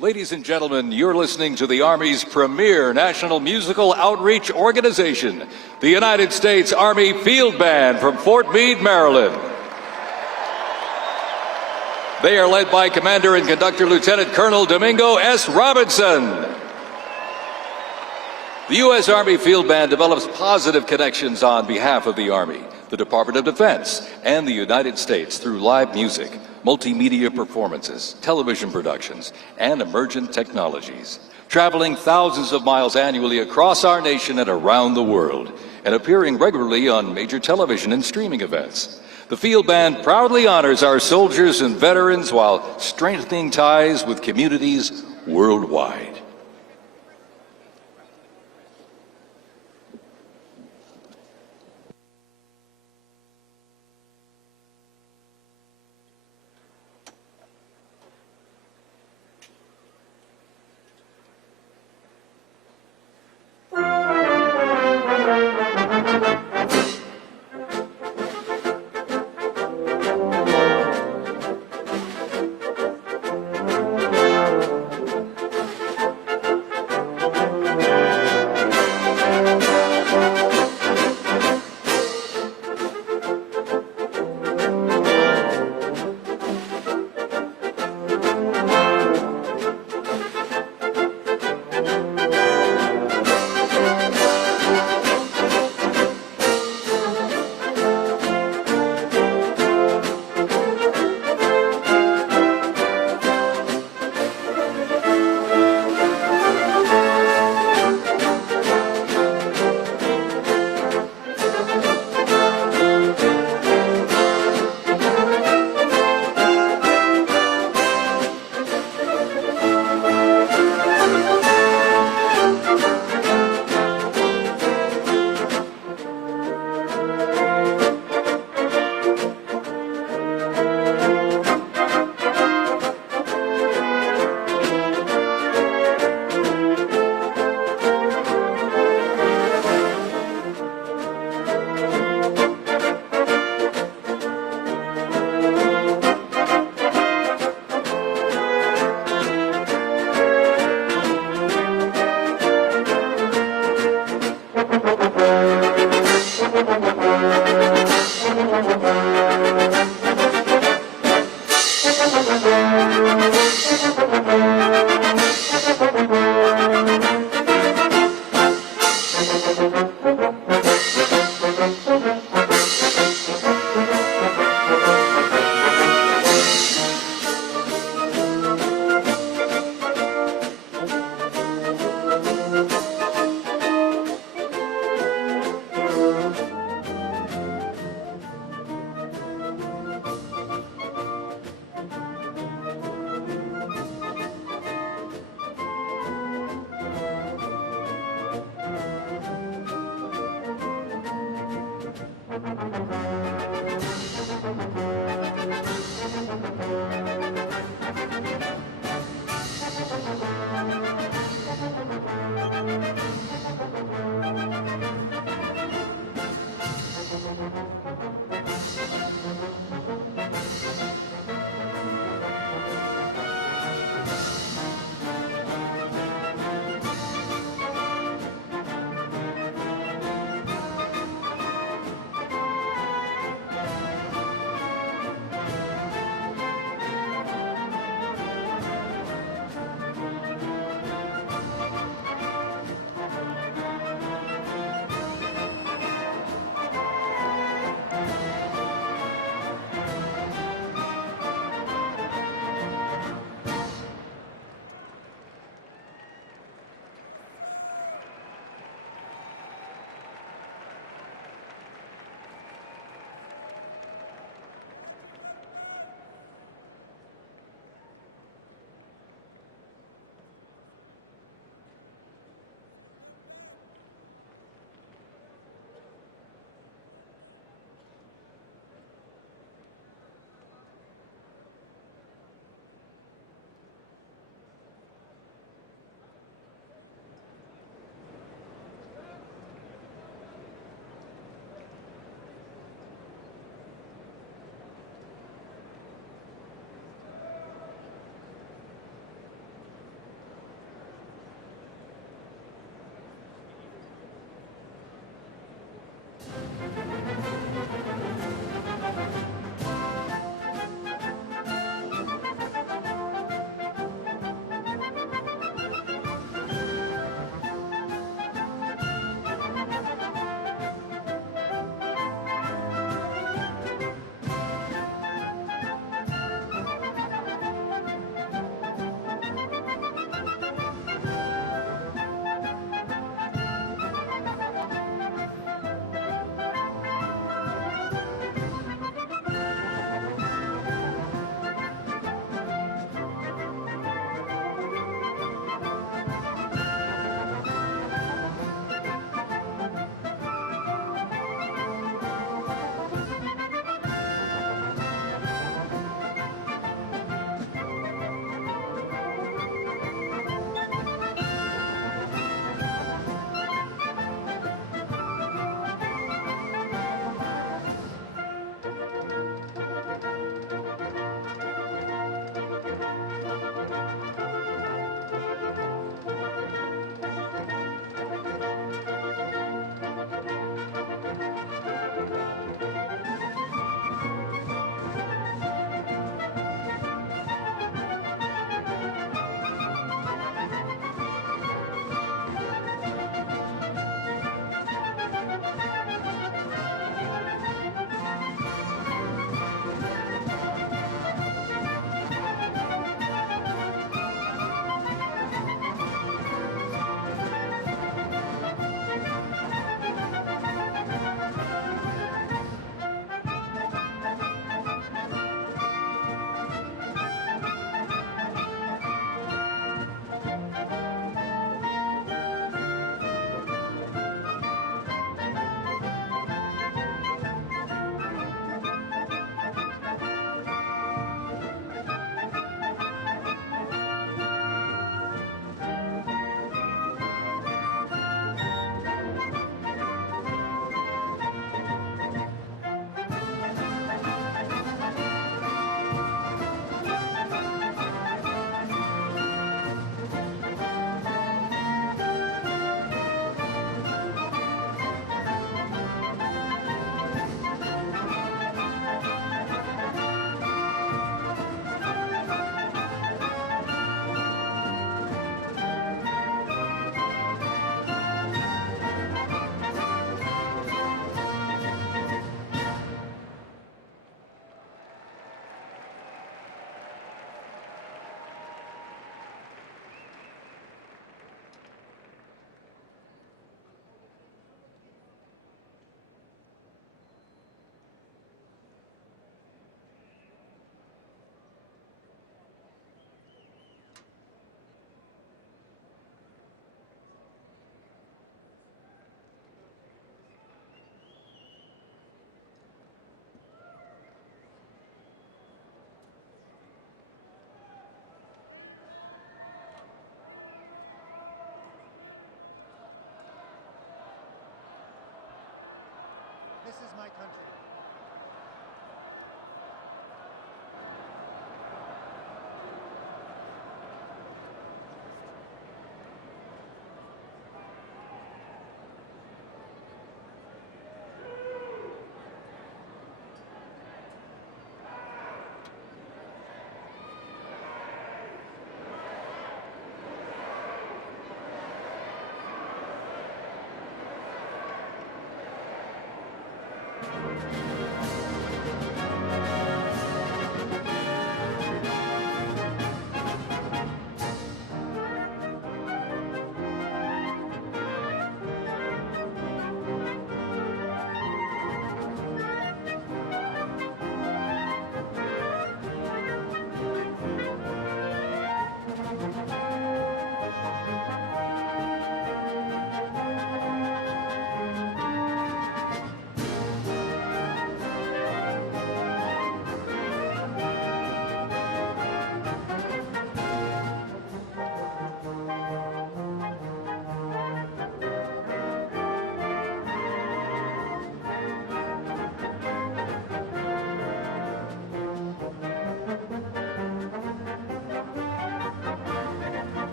Ladies and gentlemen, you're listening to the Army's premier national musical outreach organization, the United States Army Field Band from Fort Meade, Maryland. They are led by Commander and Conductor Lieutenant Colonel Domingo S. Robinson. The U.S. Army Field Band develops positive connections on behalf of the Army, the Department of Defense, and the United States through live music, multimedia performances, television productions, and emergent technologies, traveling thousands of miles annually across our nation and around the world, and appearing regularly on major television and streaming events. The Field Band proudly honors our soldiers and veterans while strengthening ties with communities worldwide. my country.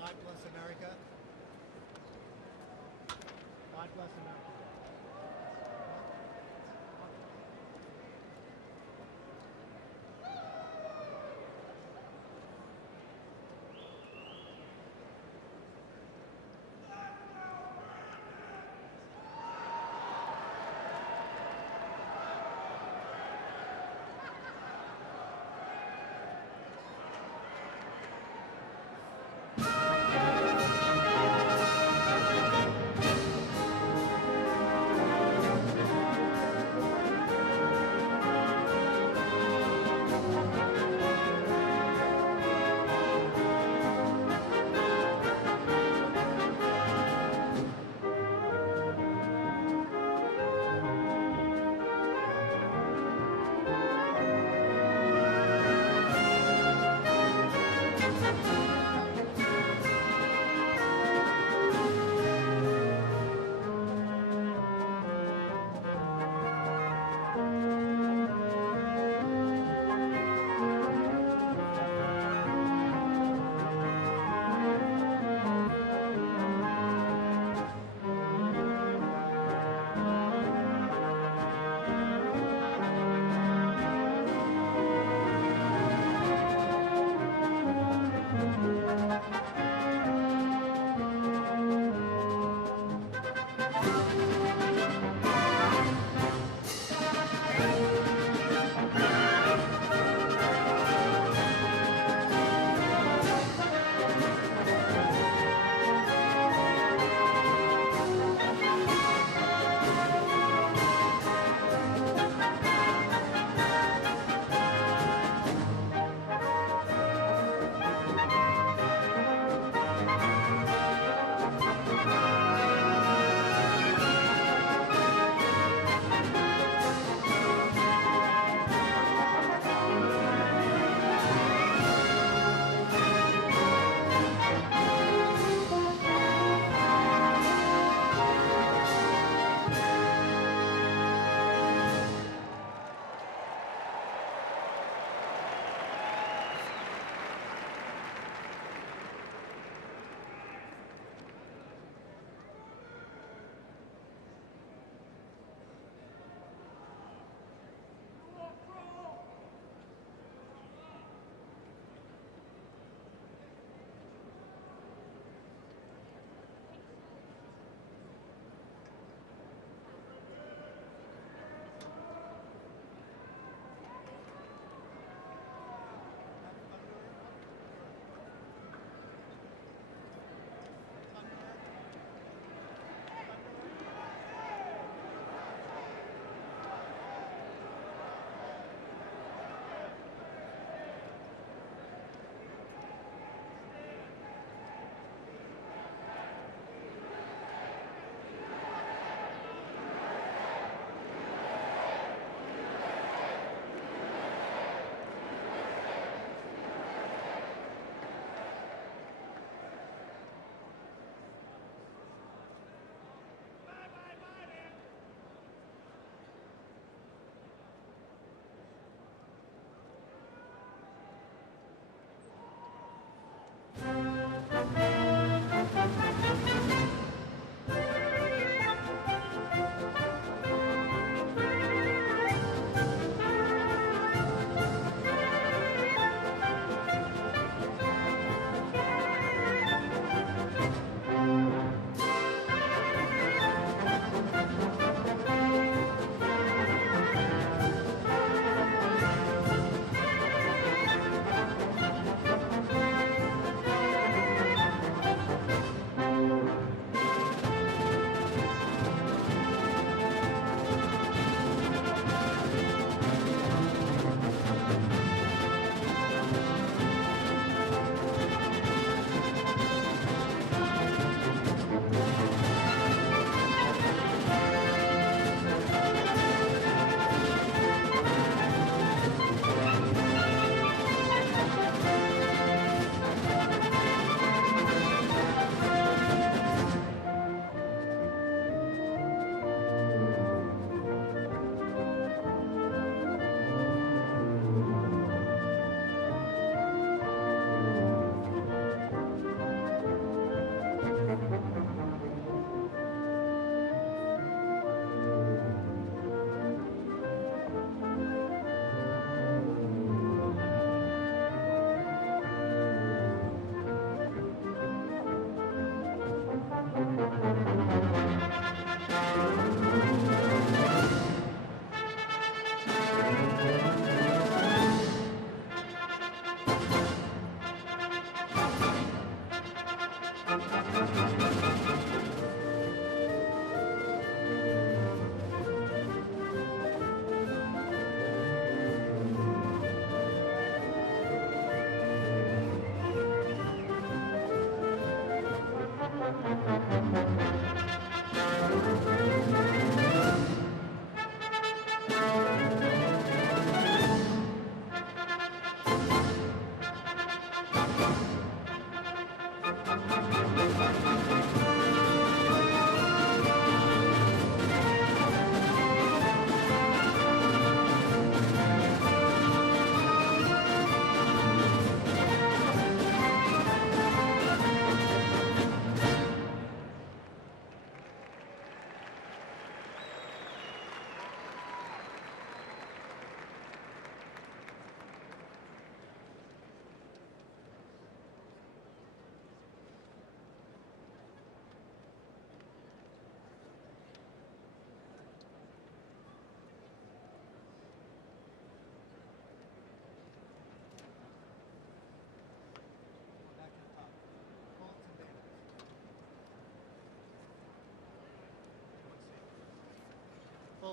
God bless America. God bless America.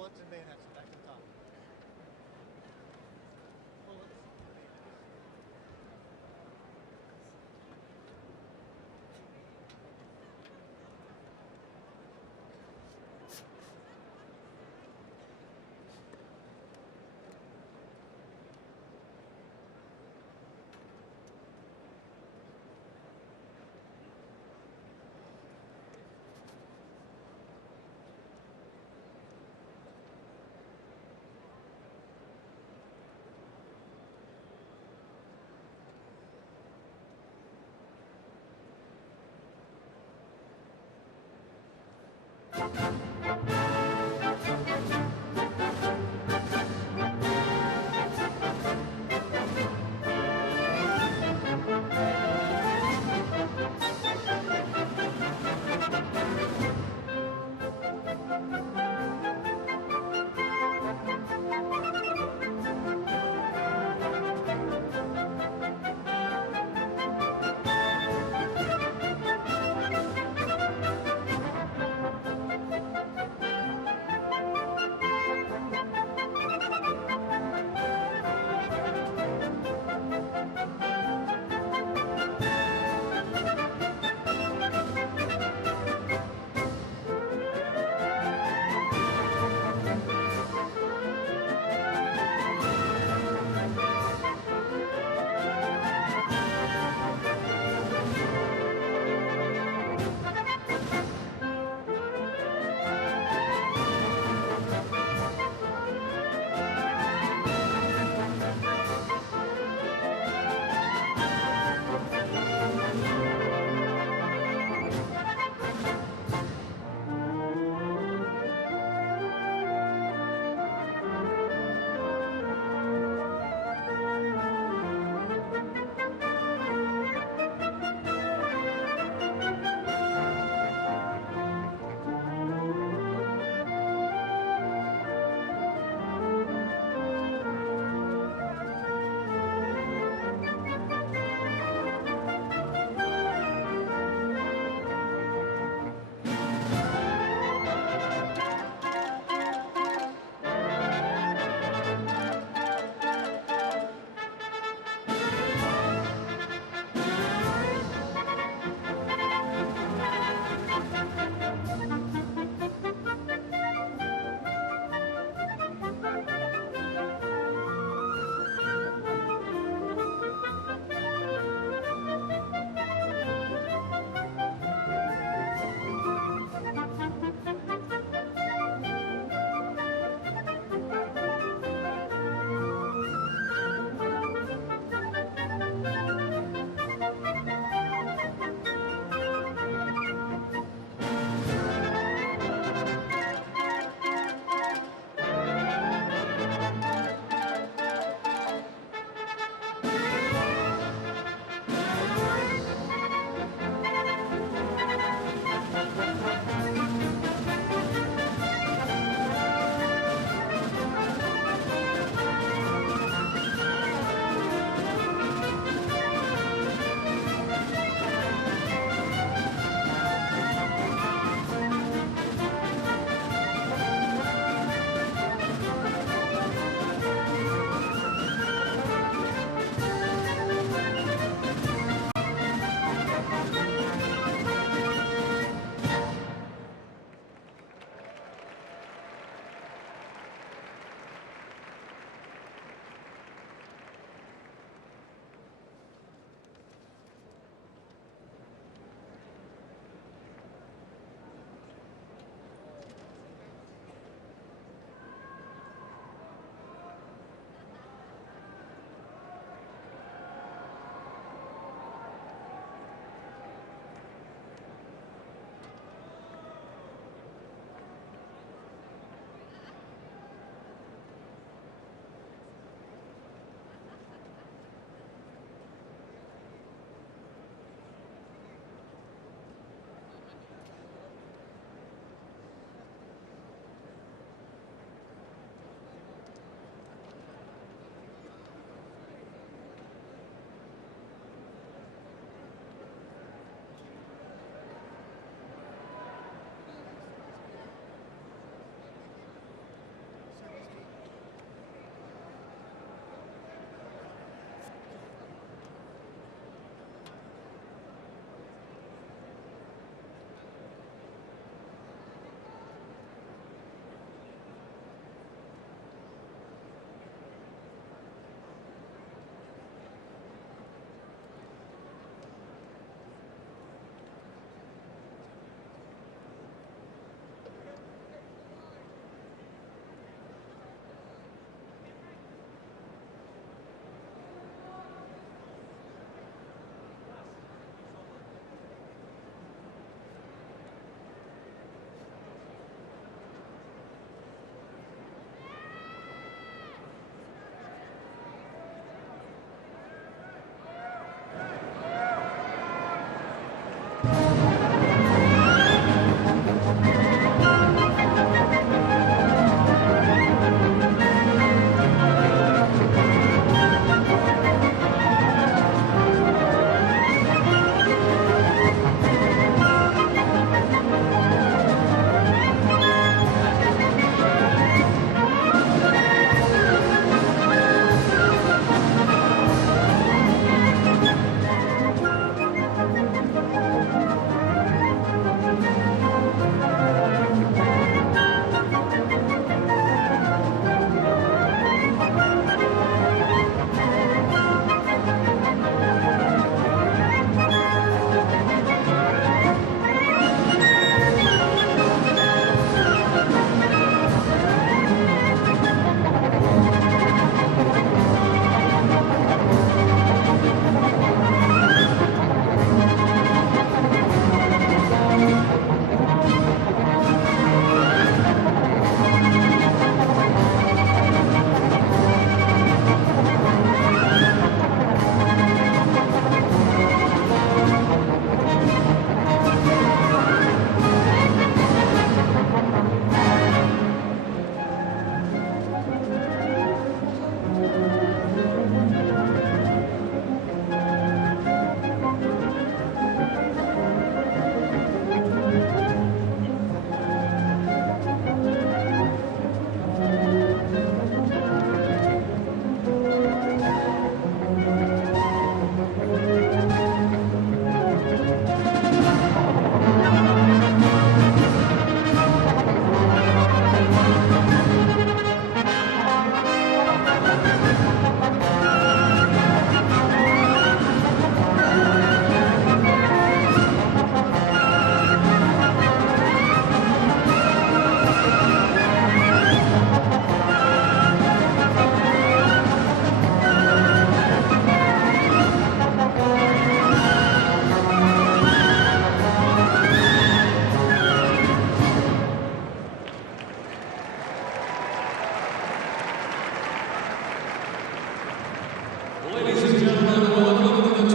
Bullets and bayonets. Back to the top. Bullets and bayonets.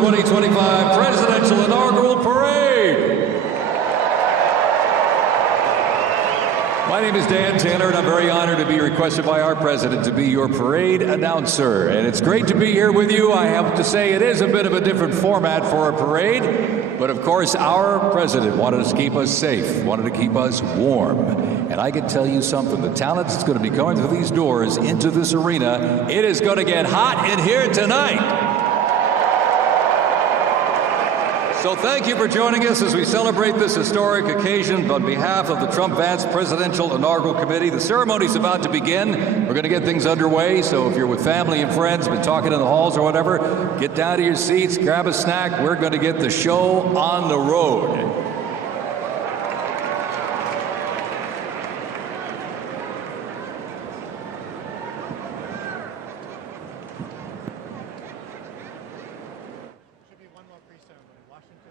2025 Presidential Inaugural Parade. My name is Dan Taylor, and I'm very honored to be requested by our president to be your parade announcer. And it's great to be here with you. I have to say it is a bit of a different format for a parade, but of course our president wanted us to keep us safe, wanted to keep us warm. And I can tell you something, the talent that's going to be going through these doors into this arena, it is going to get hot in here tonight. So thank you for joining us as we celebrate this historic occasion on behalf of the Trump-Vance Presidential Inaugural Committee. The ceremony's about to begin. We're going to get things underway, so if you're with family and friends, been talking in the halls or whatever, get down to your seats, grab a snack. We're going to get the show on the road. Should be one more pre-ceremony. Washington.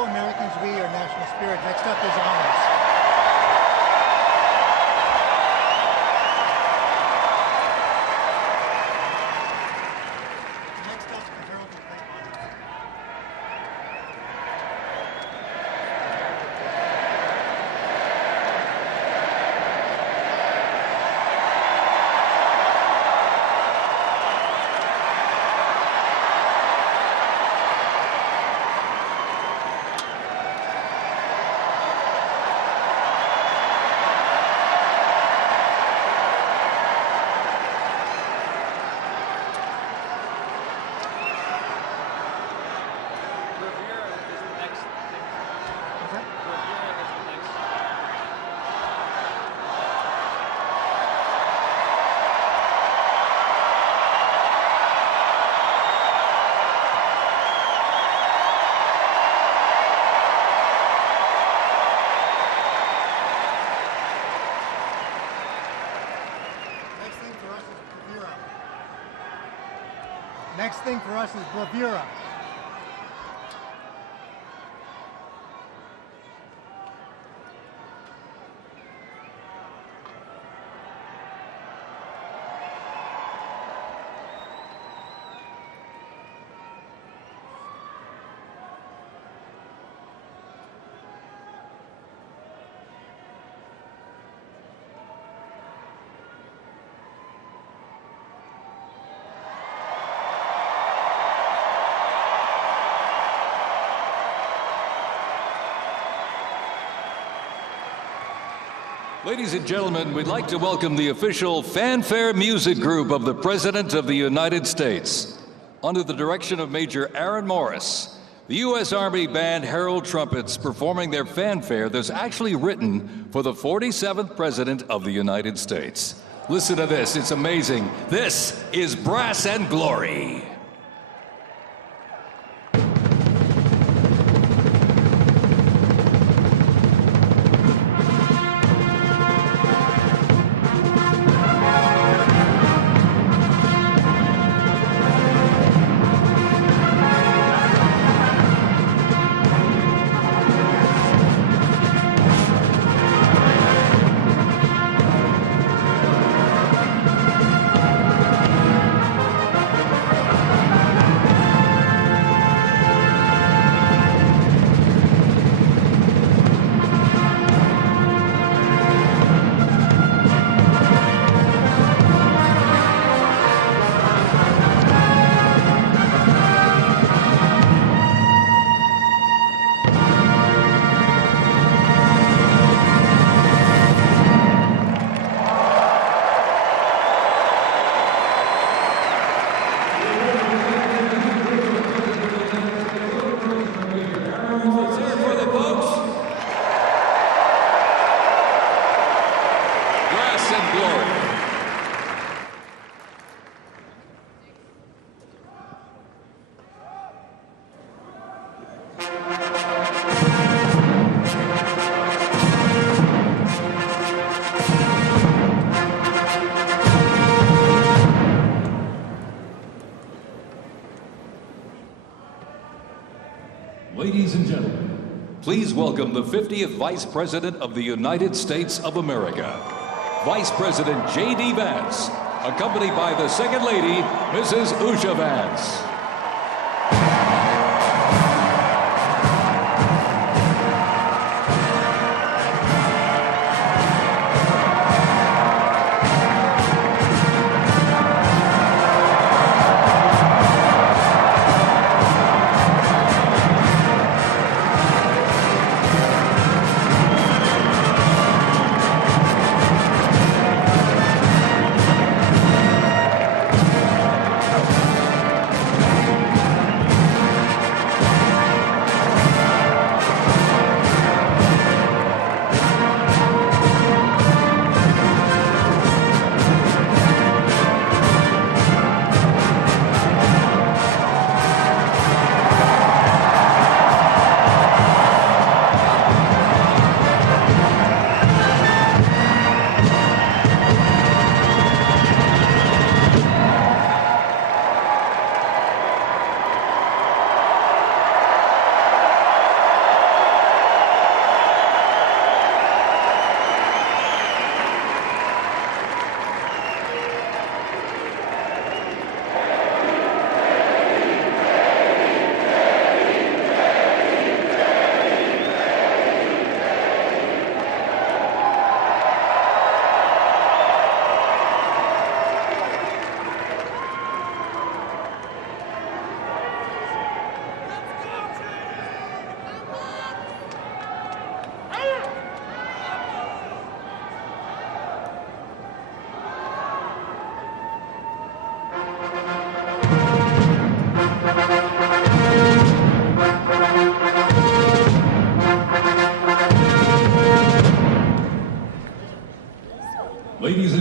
Go Americans, we are national spirit. Next up is honors. Next up, the Herald will play honors. Next thing for us is bravura. Ladies and gentlemen, we'd like to welcome the official fanfare music group of the President of the United States. Under the direction of Major Aaron Morris, the U.S. Army Band Herald Trumpets performing their fanfare that's actually written for the 47th President of the United States. Listen to this, it's amazing. This is Brass and Glory. Ladies and gentlemen, please welcome the 50th Vice President of the United States of America, Vice President J.D. Vance, accompanied by the Second Lady, Mrs. Usha Vance.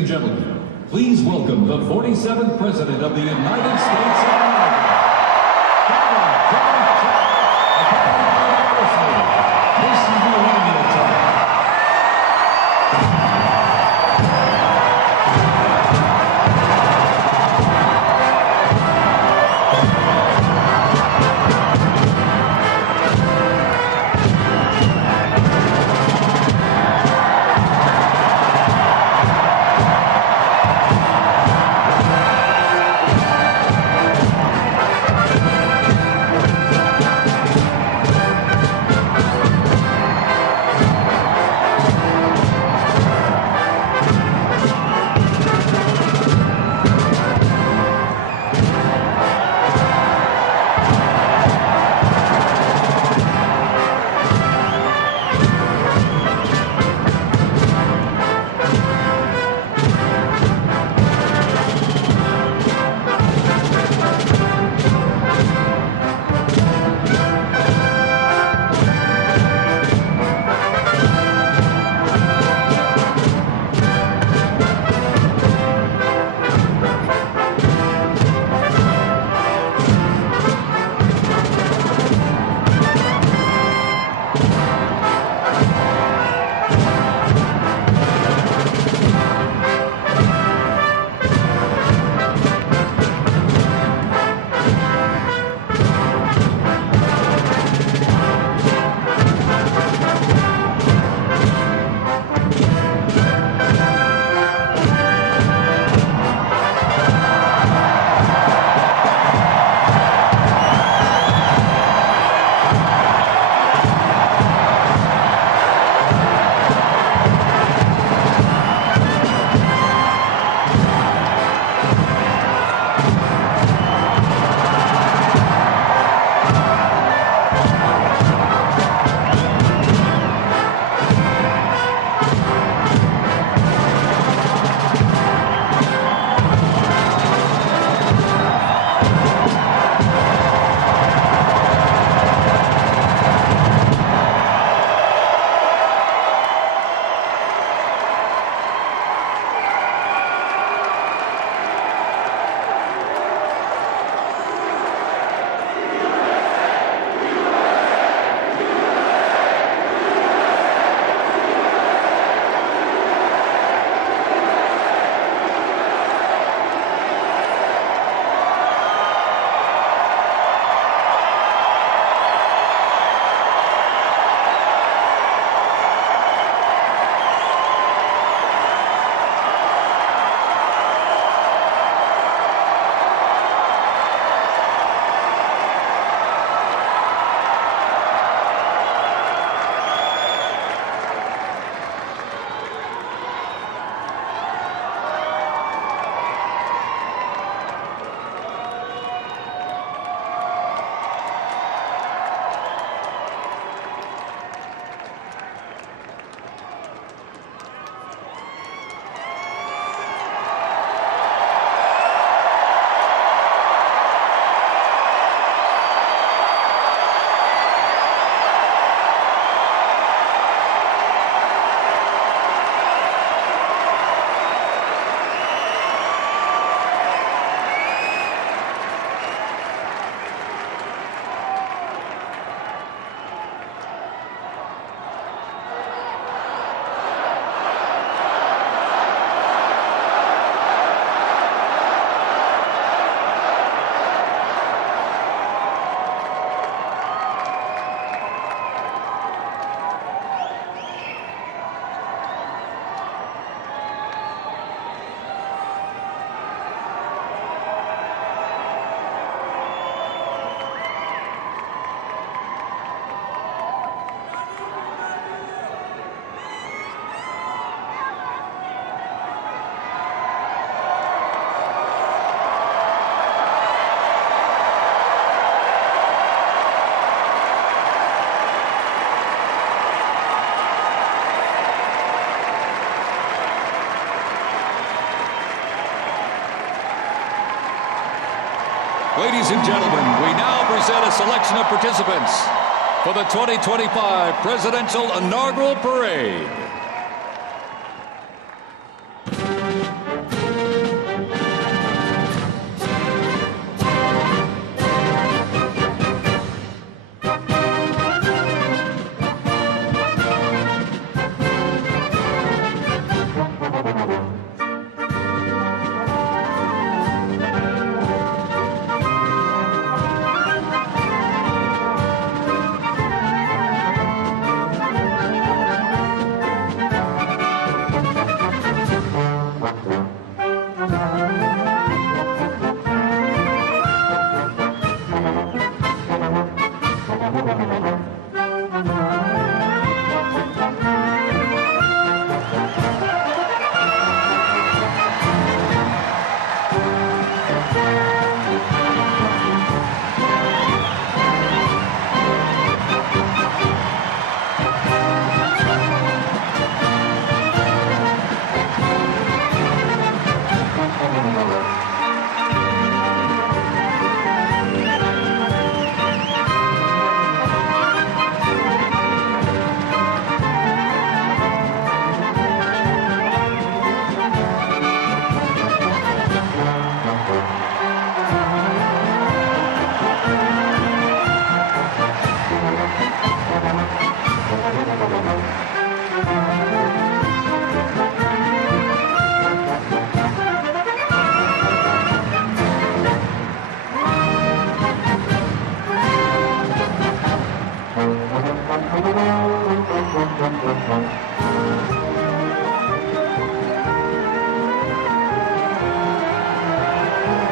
gentlemen, please welcome the 47th President of the United States of America, Donald John Trump, accompanied by First Lady. This is the Army time. Ladies and gentlemen, we now present a selection of participants for the 2025 Presidential Inaugural Parade.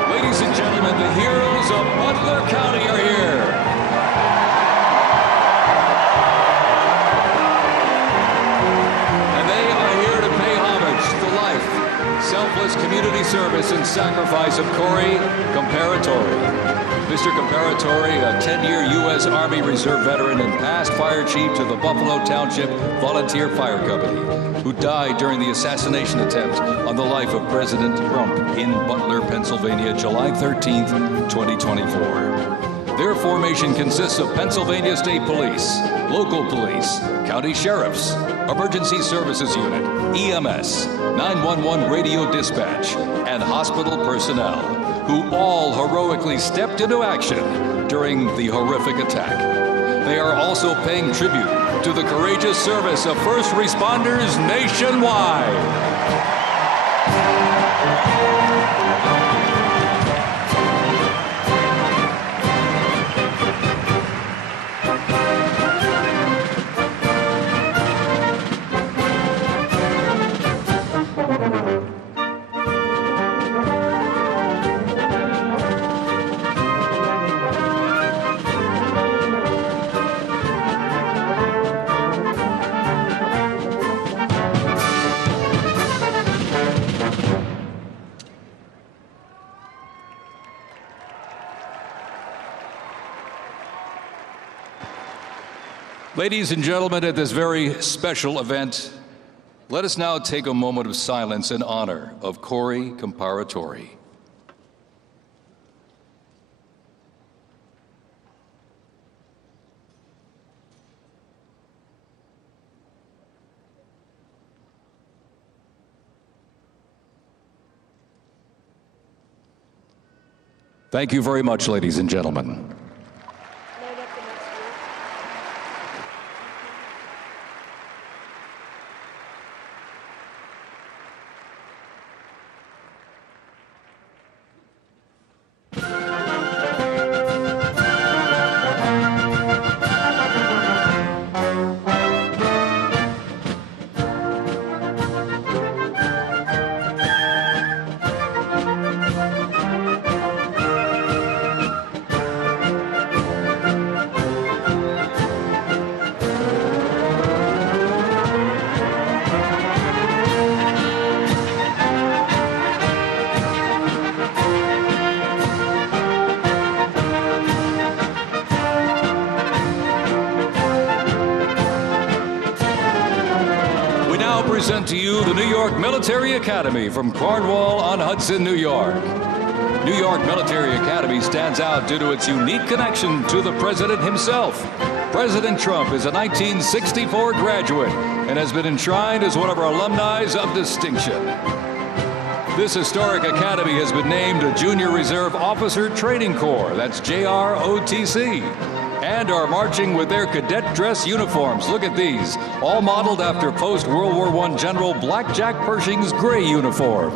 Ladies and gentlemen, the heroes of Butler County are here. And they are here to pay homage to the life, selfless community service and sacrifice of Corey Comparatori. Mr. Comparatori, a 10-year U.S. Army Reserve veteran and past fire chief to the Buffalo Township Volunteer Fire Company, who died during the assassination attempt on the life of President Trump in Butler, Pennsylvania, July 13th, 2024. Their formation consists of Pennsylvania State Police, local police, county sheriffs, emergency services unit, EMS, 911 radio dispatch, and hospital personnel, who all heroically stepped into action during the horrific attack. They are also paying tribute to the courageous service of first responders nationwide. Ladies and gentlemen, at this very special event, let us now take a moment of silence in honor of Corey Comparatori. Thank you very much, ladies and gentlemen. Present to you the New York Military Academy from Cornwall-on-Hudson, New York. New York Military Academy stands out due to its unique connection to the president himself. President Trump is a 1964 graduate and has been enshrined as one of our alumni of distinction. This historic academy has been named a Junior Reserve Officer Training Corps, that's JROTC, and are marching with their cadet dress uniforms. Look at these, all modeled after post-World War I General Blackjack Pershing's gray uniform.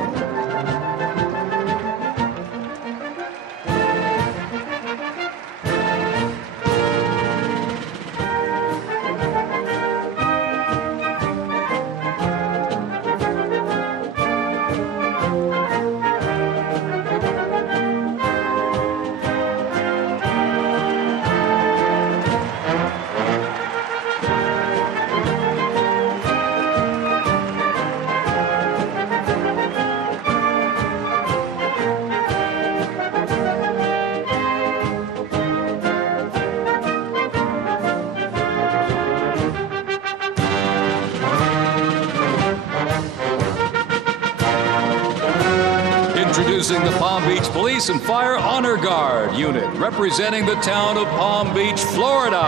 Introducing the Palm Beach Police and Fire Honor Guard unit, representing the town of Palm Beach, Florida.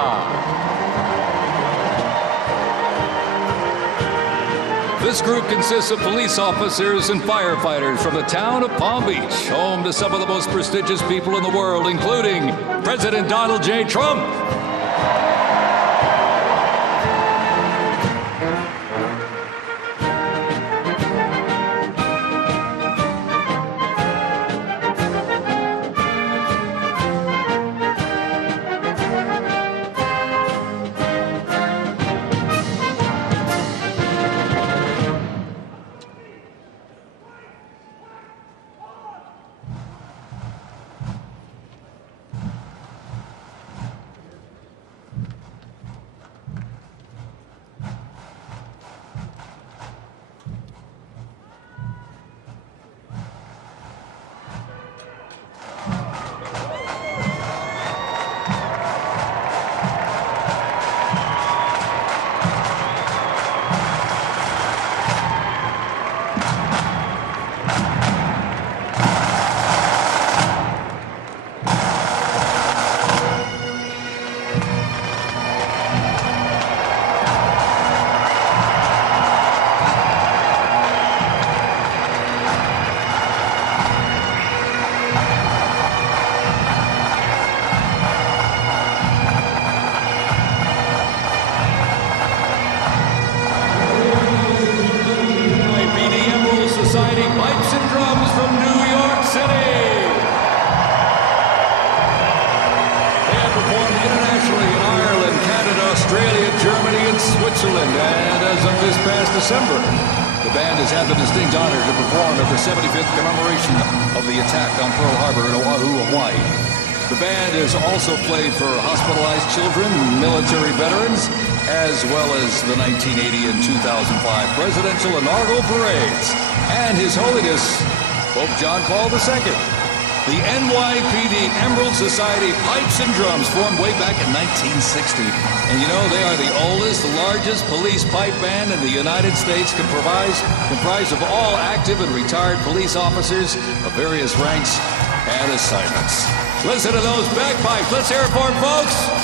This group consists of police officers and firefighters from the town of Palm Beach, home to some of the most prestigious people in the world, including President Donald J. Trump, Switzerland, and as of this past December, the band has had the distinct honor to perform at the 75th commemoration of the attack on Pearl Harbor in Oahu, Hawaii. The band has also played for hospitalized children, military veterans, as well as the 1980 and 2005 presidential inaugural parades, and His Holiness Pope John Paul II. The NYPD Emerald Society Pipes and Drums formed way back in 1960. And you know, they are the oldest, largest police pipe band in the United States, comprised of all active and retired police officers of various ranks and assignments. Listen to those bagpipes. Let's hear it for them, folks.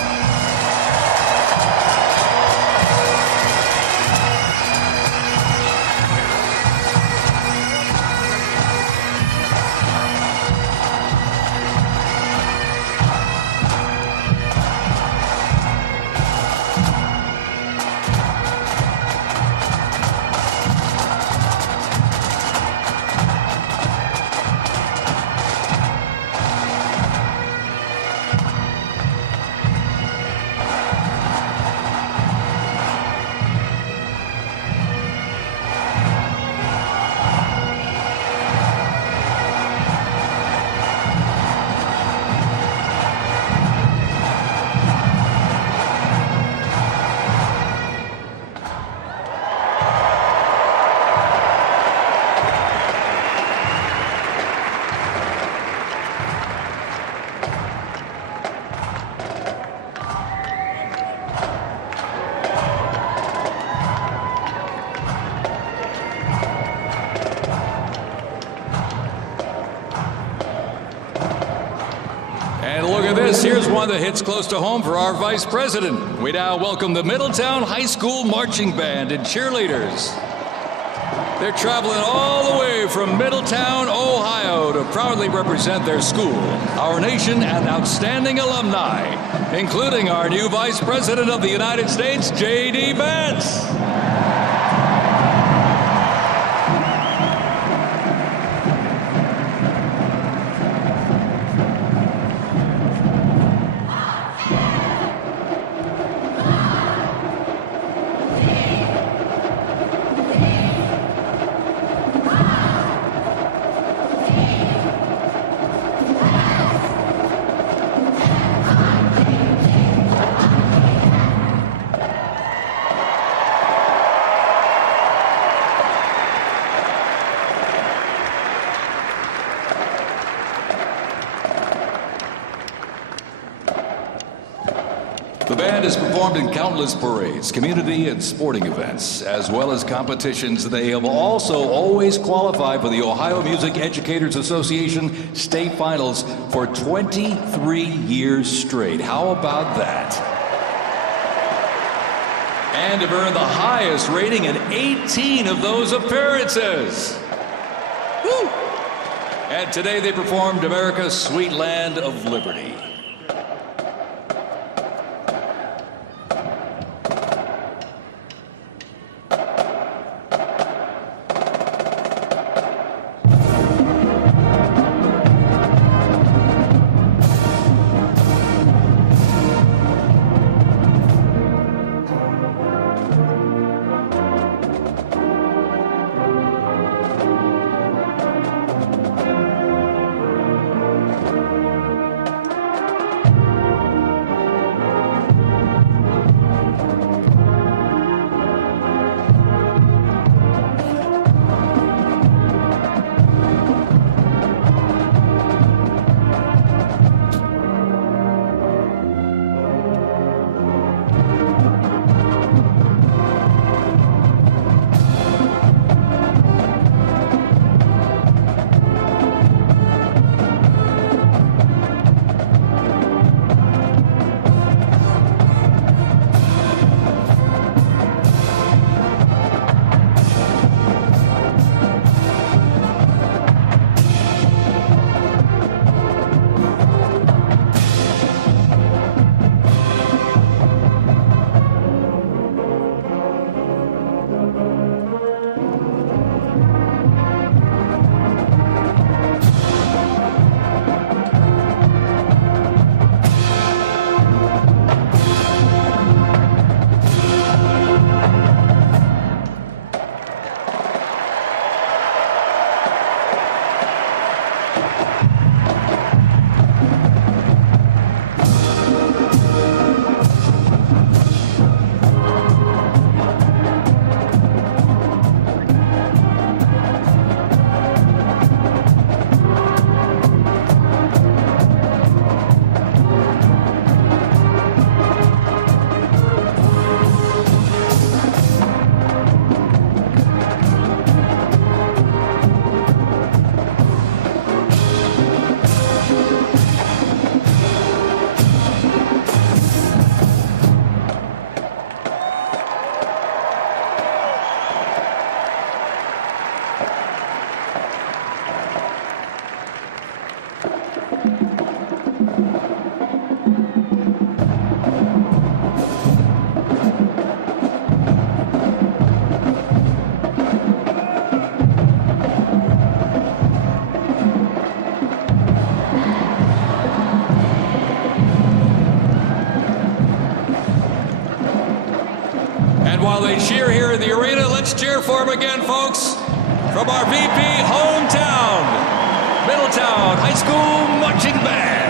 Here's one that hits close to home for our Vice President. We now welcome the Middletown High School Marching Band and cheerleaders. They're traveling all the way from Middletown, Ohio to proudly represent their school, our nation, and outstanding alumni, including our new Vice President of the United States, J.D. Vance. The band has performed in countless parades, community and sporting events, as well as competitions. They have also always qualified for the Ohio Music Educators Association state finals for 23 years straight. How about that? And have earned the highest rating in 18 of those appearances. Woo! And today they performed America's Sweet Land of Liberty. And while they cheer here in the arena, let's cheer for him again, folks, from our VP hometown, Middletown High School Marching Band.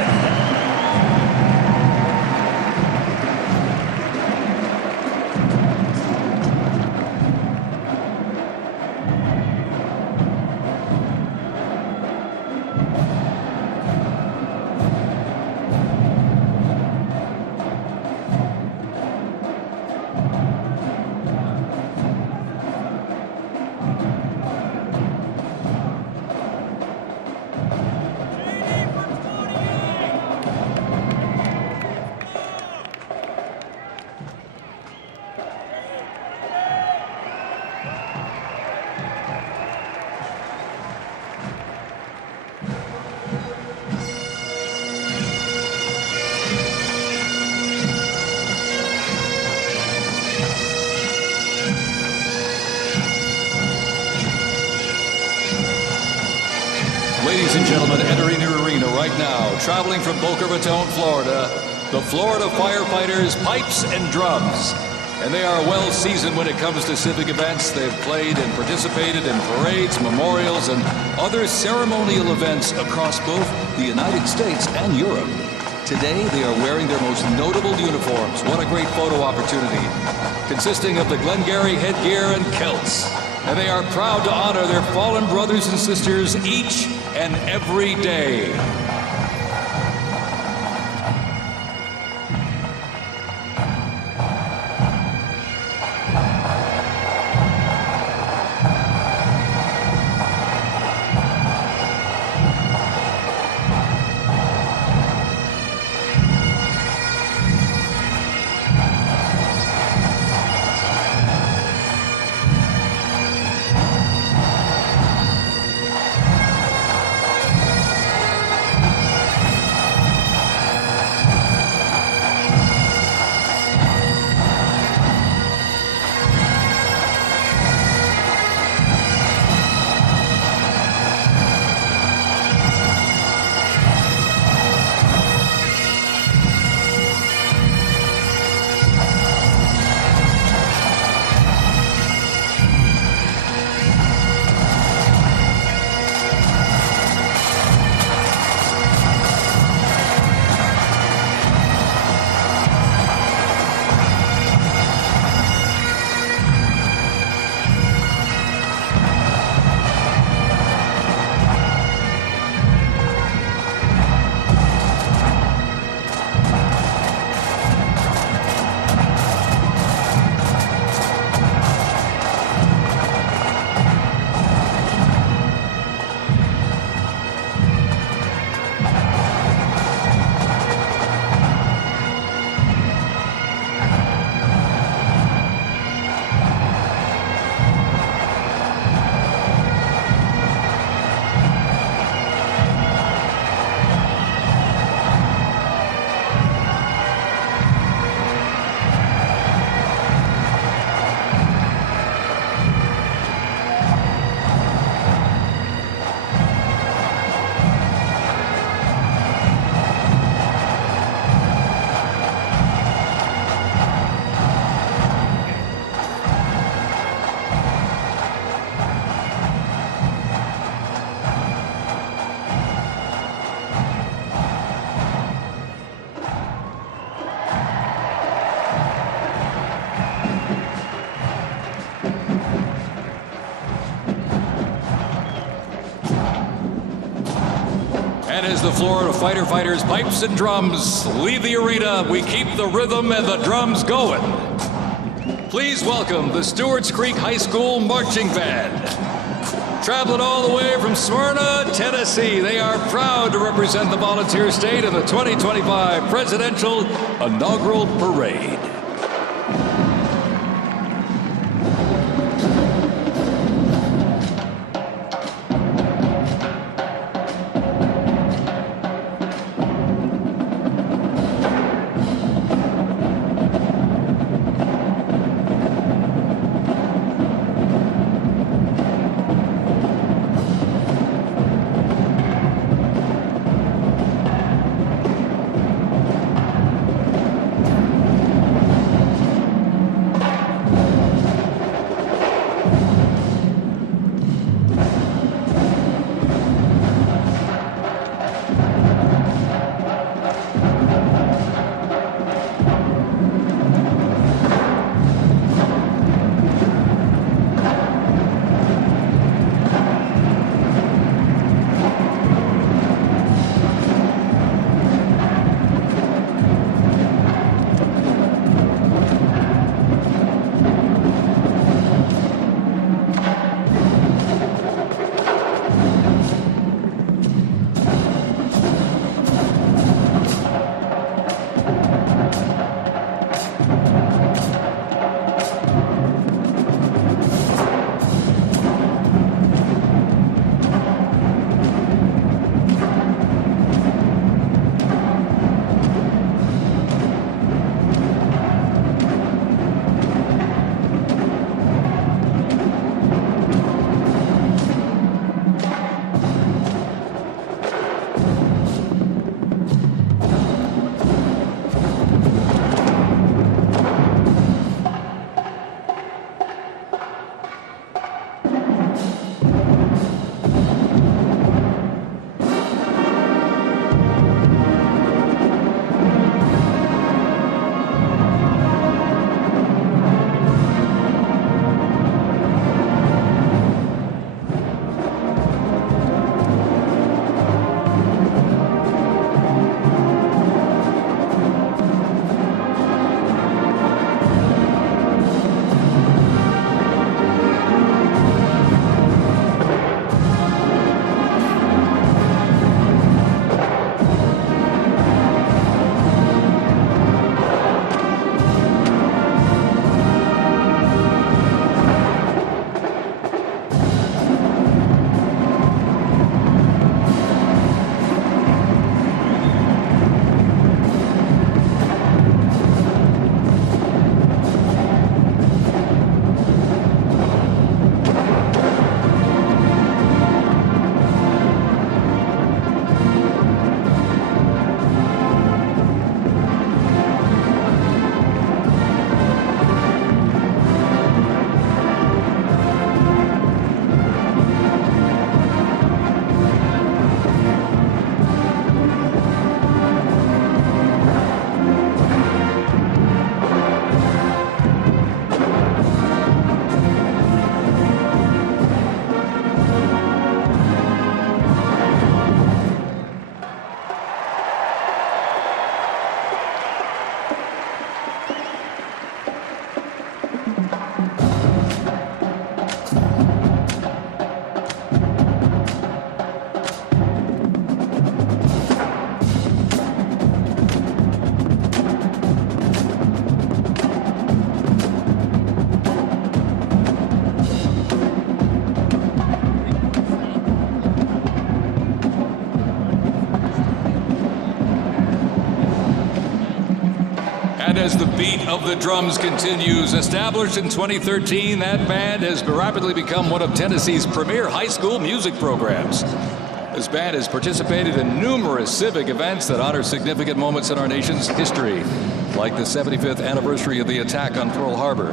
Ladies and gentlemen, entering the arena right now, traveling from Boca Raton, Florida, the Florida Firefighters Pipes and Drums. And they are well seasoned when it comes to civic events. They've played and participated in parades, memorials, and other ceremonial events across both the United States and Europe. Today, they are wearing their most notable uniforms. What a great photo opportunity. Consisting of the Glengarry headgear and kilts. And they are proud to honor their fallen brothers and sisters each and every day. And as the Florida Firefighters Pipes and Drums leave the arena, we keep the rhythm and the drums going. Please welcome the Stewart's Creek High School Marching Band. Traveling all the way from Smyrna, Tennessee, they are proud to represent the Volunteer State in the 2025 Presidential Inaugural Parade. as the beat of the drums continues. Established in 2013, that band has rapidly become one of Tennessee's premier high school music programs. This band has participated in numerous civic events that honor significant moments in our nation's history, like the 75th anniversary of the attack on Pearl Harbor,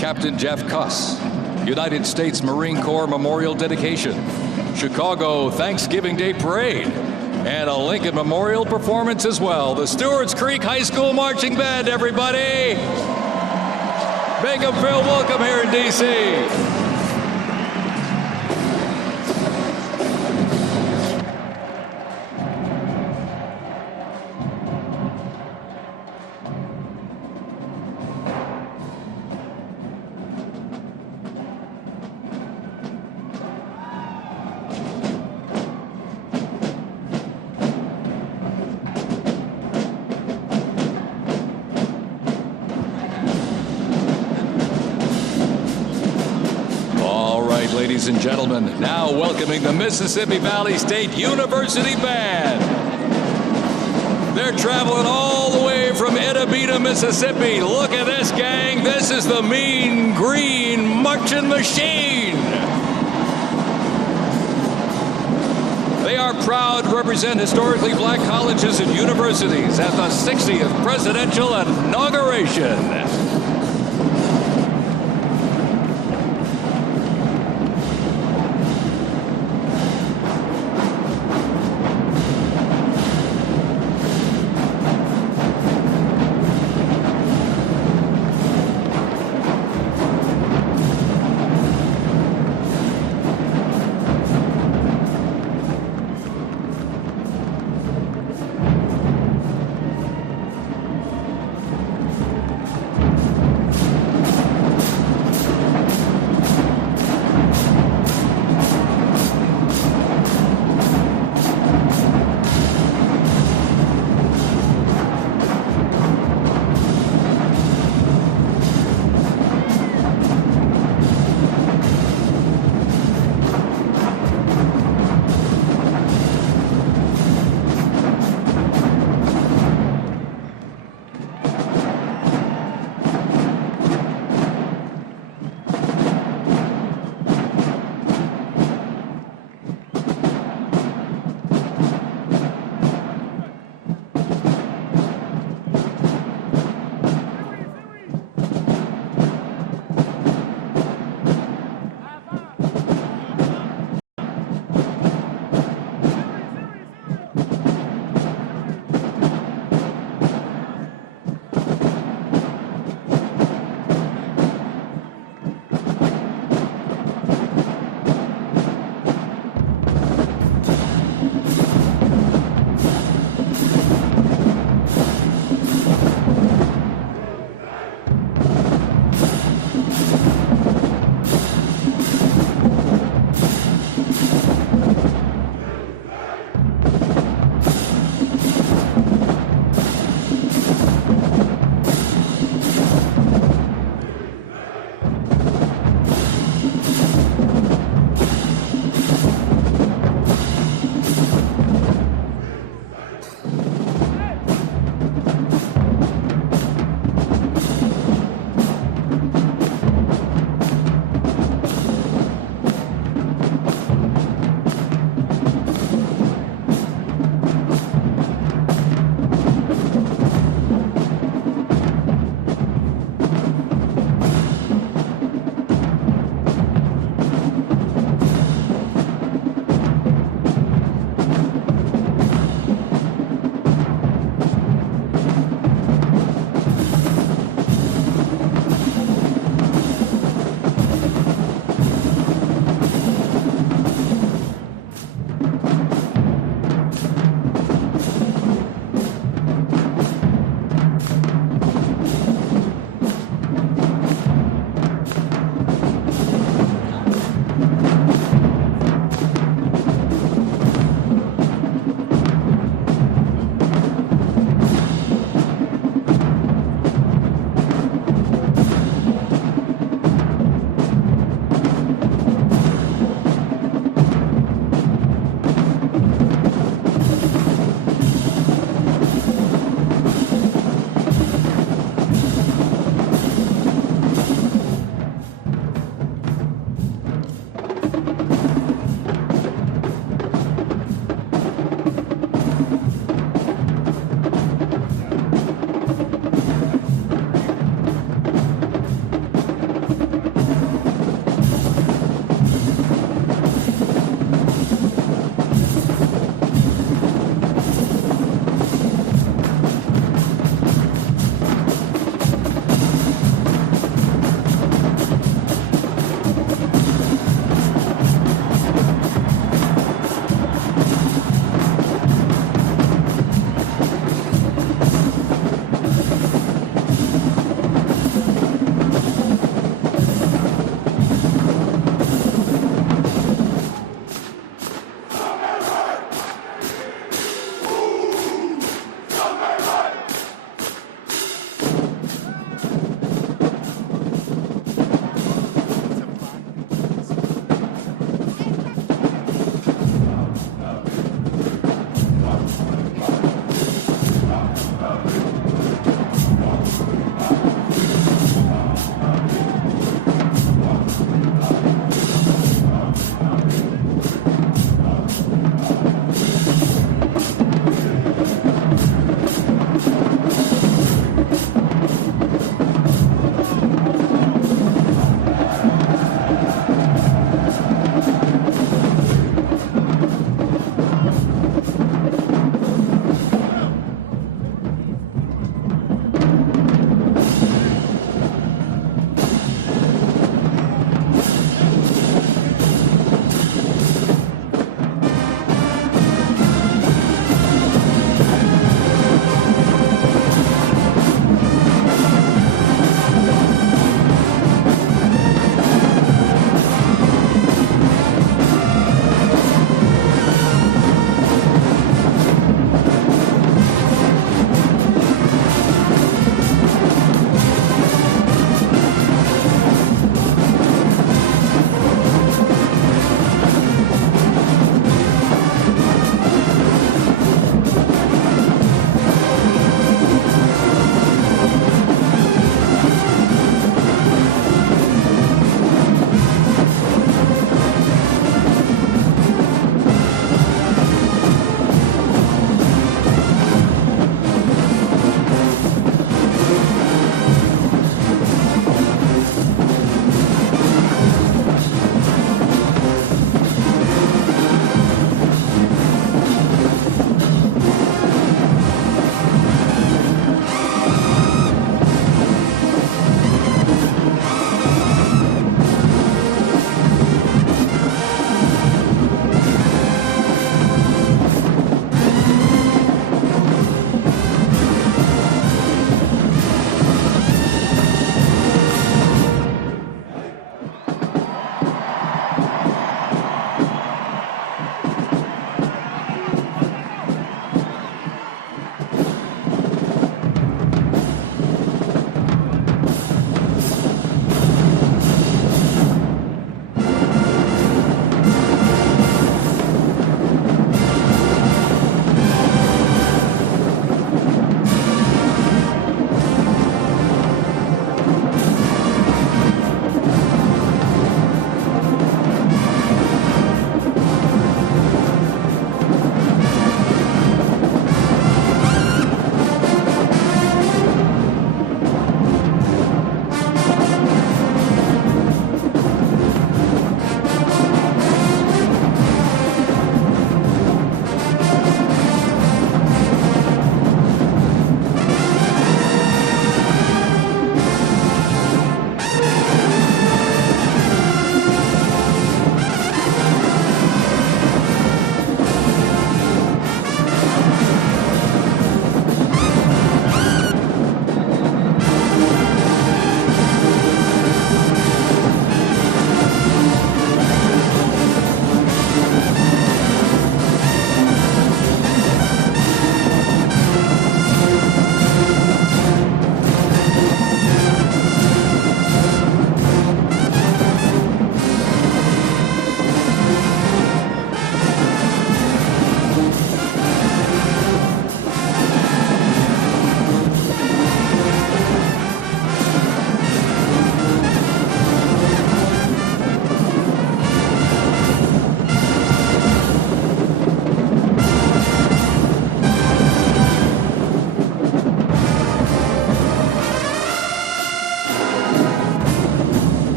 Captain Jeff Kuss, United States Marine Corps Memorial Dedication, Chicago Thanksgiving Day Parade, and a Lincoln Memorial performance as well. The Stewart's Creek High School Marching Band, everybody! Make them feel welcome here in D.C. Ladies and gentlemen, now welcoming the Mississippi Valley State University Band. They're traveling all the way from Edabita, Mississippi. Look at this, gang. This is the Mean Green Marching Machine. They are proud to represent historically black colleges and universities at the 60th presidential inauguration.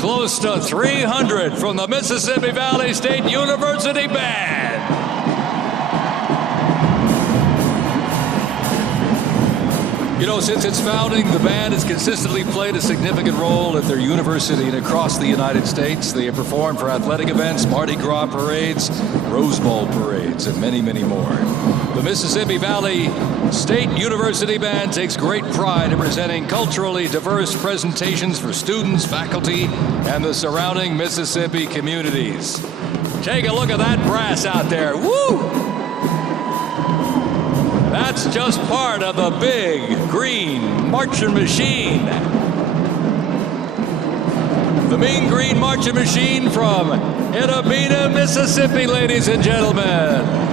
close to 300 from the Mississippi Valley State University Band. You know, since its founding, the band has consistently played a significant role at their university and across the United States. They have performed for athletic events, Mardi Gras parades, Rose Bowl parades, and many, many more. The Mississippi Valley State University Band takes great pride in presenting culturally diverse presentations for students, faculty, and the surrounding Mississippi communities. Take a look at that brass out there. Woo! That's just part of the big green marching machine. The Mean Green Marching Machine from Inabena, Mississippi, ladies and gentlemen.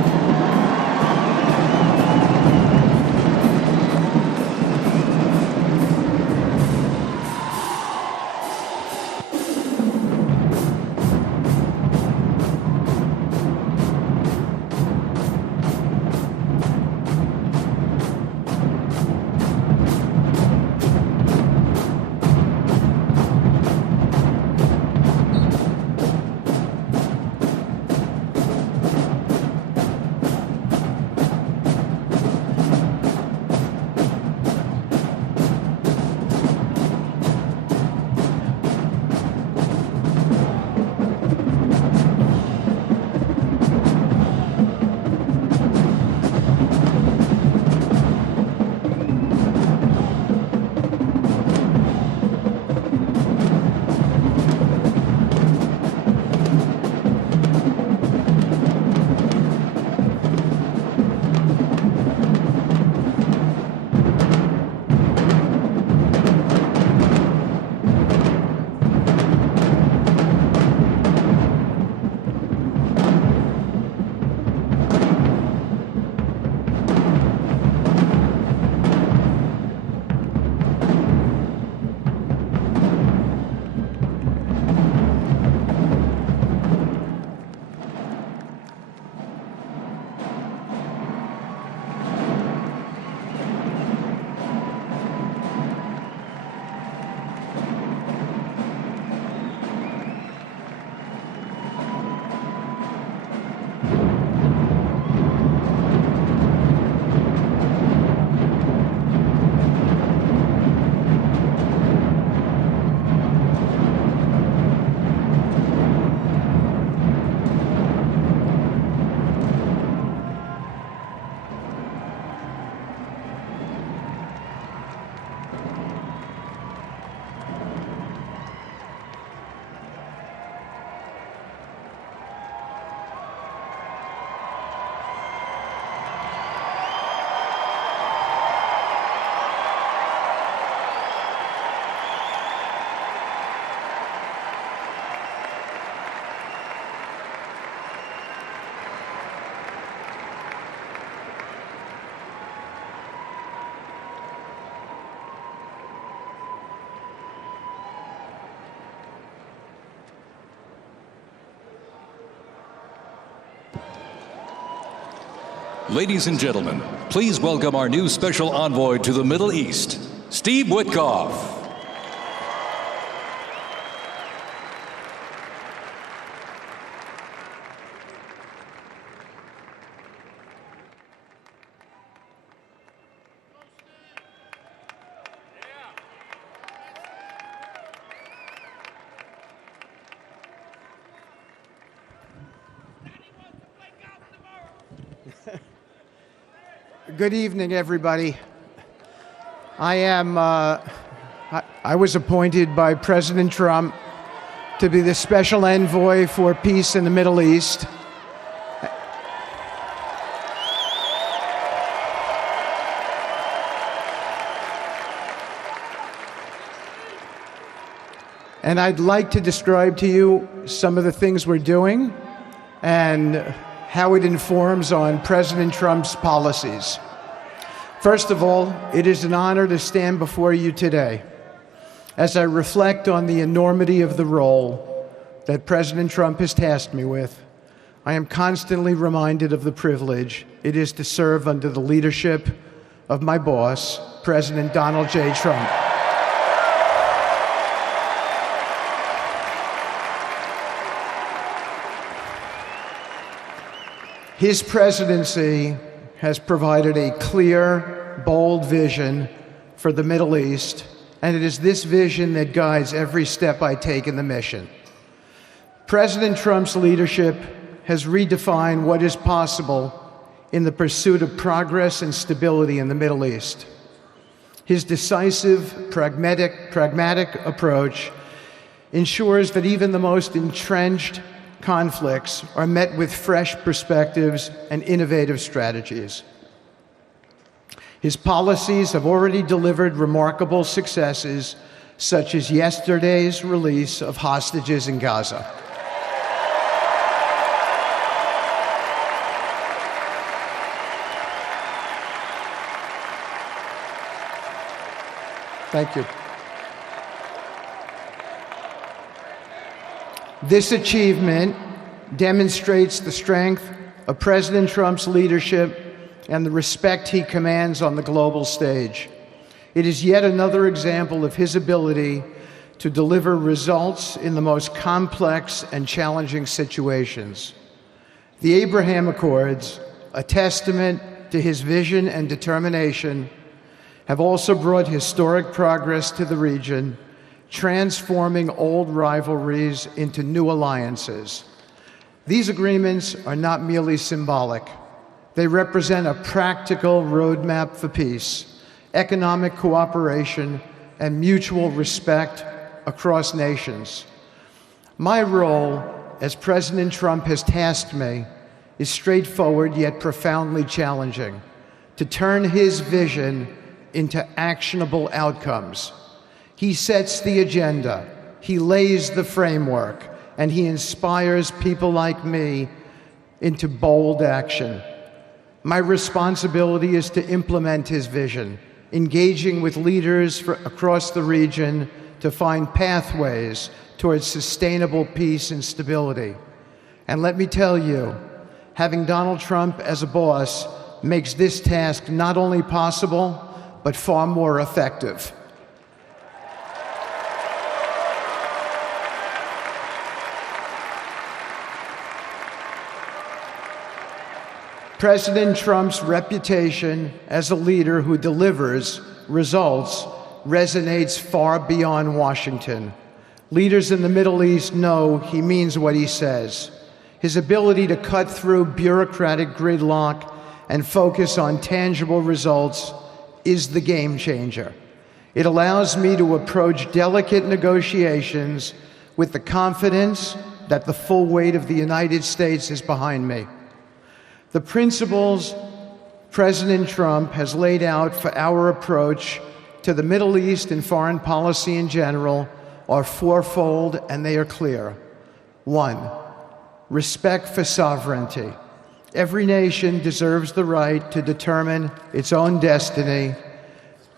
Ladies and gentlemen, please welcome our new special envoy to the Middle East, Steve Witkoff. Good evening, everybody. I was appointed by President Trump to be the special envoy for peace in the Middle East. And I'd like to describe to you some of the things we're doing and how it informs on President Trump's policies. First of all, it is an honor to stand before you today as I reflect on the enormity of the role that President Trump has tasked me with. I am constantly reminded of the privilege it is to serve under the leadership of my boss, President Donald J. Trump. His presidency has provided a clear, bold vision for the Middle East, and it is this vision that guides every step I take in the mission. President Trump's leadership has redefined what is possible in the pursuit of progress and stability in the Middle East. His decisive, pragmatic approach ensures that even the most entrenched conflicts are met with fresh perspectives and innovative strategies. His policies have already delivered remarkable successes, such as yesterday's release of hostages in Gaza. Thank you. This achievement demonstrates the strength of President Trump's leadership and the respect he commands on the global stage. It is yet another example of his ability to deliver results in the most complex and challenging situations. The Abraham Accords, a testament to his vision and determination, have also brought historic progress to the region, transforming old rivalries into new alliances. These agreements are not merely symbolic. They represent a practical roadmap for peace, economic cooperation, and mutual respect across nations. My role, as President Trump has tasked me, is straightforward yet profoundly challenging: to turn his vision into actionable outcomes. He sets the agenda, he lays the framework, and he inspires people like me into bold action. My responsibility is to implement his vision, engaging with leaders across the region to find pathways towards sustainable peace and stability. And let me tell you, having Donald Trump as a boss makes this task not only possible, but far more effective. President Trump's reputation as a leader who delivers results resonates far beyond Washington. Leaders in the Middle East know he means what he says. His ability to cut through bureaucratic gridlock and focus on tangible results is the game changer. It allows me to approach delicate negotiations with the confidence that the full weight of the United States is behind me. The principles President Trump has laid out for our approach to the Middle East and foreign policy in general are fourfold, and they are clear. 1, respect for sovereignty. Every nation deserves the right to determine its own destiny,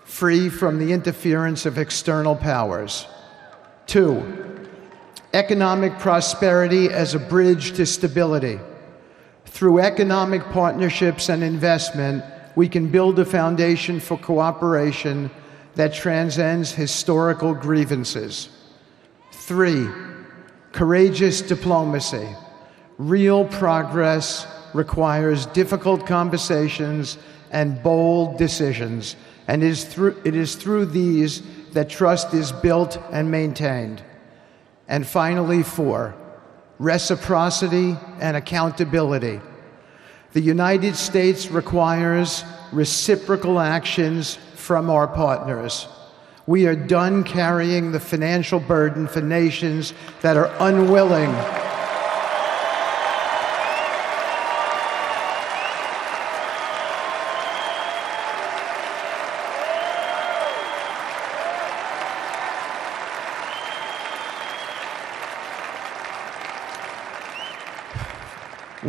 free from the interference of external powers. 2, economic prosperity as a bridge to stability. Through economic partnerships and investment, we can build a foundation for cooperation that transcends historical grievances. 3, courageous diplomacy. Real progress requires difficult conversations and bold decisions, and it is through these that trust is built and maintained. And finally, 4, reciprocity and accountability. The United States requires reciprocal actions from our partners. We are done carrying the financial burden for nations that are unwilling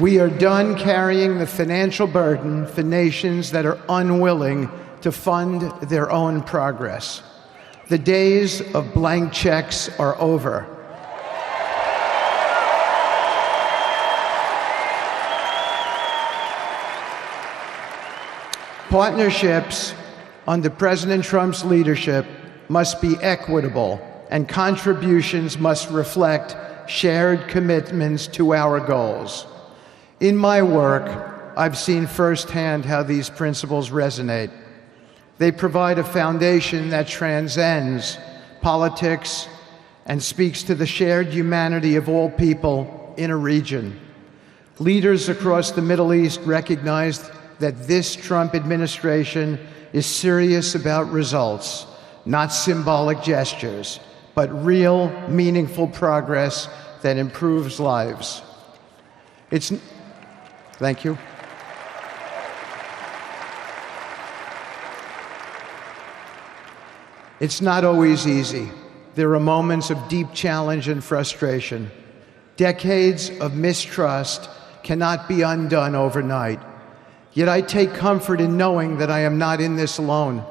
We are done carrying the financial burden for nations that are unwilling to fund their own progress. The days of blank checks are over. Partnerships under President Trump's leadership must be equitable, and contributions must reflect shared commitments to our goals. In my work, I've seen firsthand how these principles resonate. They provide a foundation that transcends politics and speaks to the shared humanity of all people in a region. Leaders across the Middle East recognized that this Trump administration is serious about results, not symbolic gestures, but real, meaningful progress that improves lives. Thank you. It's not always easy. There are moments of deep challenge and frustration. Decades of mistrust cannot be undone overnight. Yet I take comfort in knowing that I am not in this alone.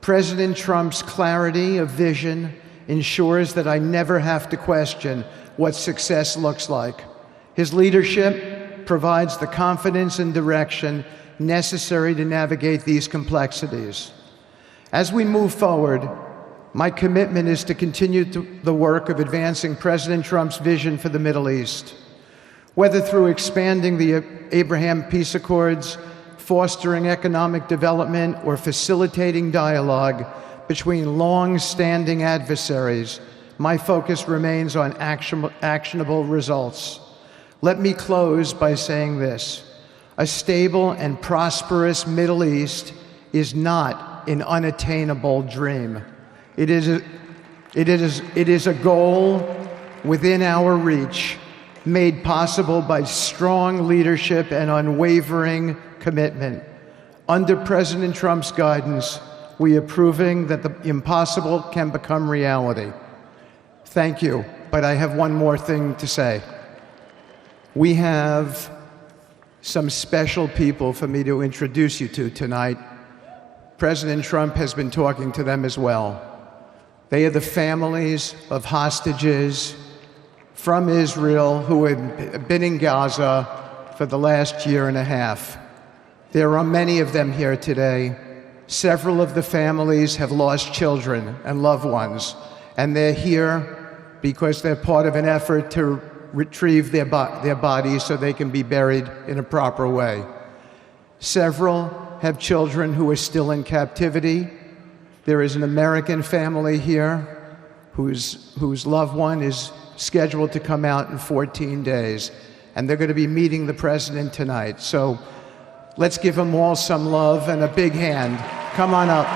President Trump's clarity of vision ensures that I never have to question what success looks like. His leadership provides the confidence and direction necessary to navigate these complexities. As we move forward, my commitment is to continue the work of advancing President Trump's vision for the Middle East. Whether through expanding the Abraham Peace Accords, fostering economic development, or facilitating dialogue between long-standing adversaries, my focus remains on actionable results. Let me close by saying this: a stable and prosperous Middle East is not an unattainable dream. It is a goal within our reach, made possible by strong leadership and unwavering commitment. Under President Trump's guidance, we are proving that the impossible can become reality. Thank you, but I have one more thing to say. We have some special people for me to introduce you to tonight. President Trump has been talking to them as well. They are the families of hostages from Israel who have been in Gaza for the last year and a half. There are many of them here today. Several of the families have lost children and loved ones, and they're here because they're part of an effort to retrieve their bodies so they can be buried in a proper way. Several have children who are still in captivity. There is an American family here whose loved one is scheduled to come out in 14 days, and they're going to be meeting the president tonight. So let's give them all some love and a big hand. Come on up.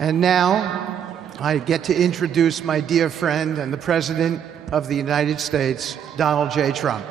And now I get to introduce my dear friend and the President of the United States, Donald J. Trump.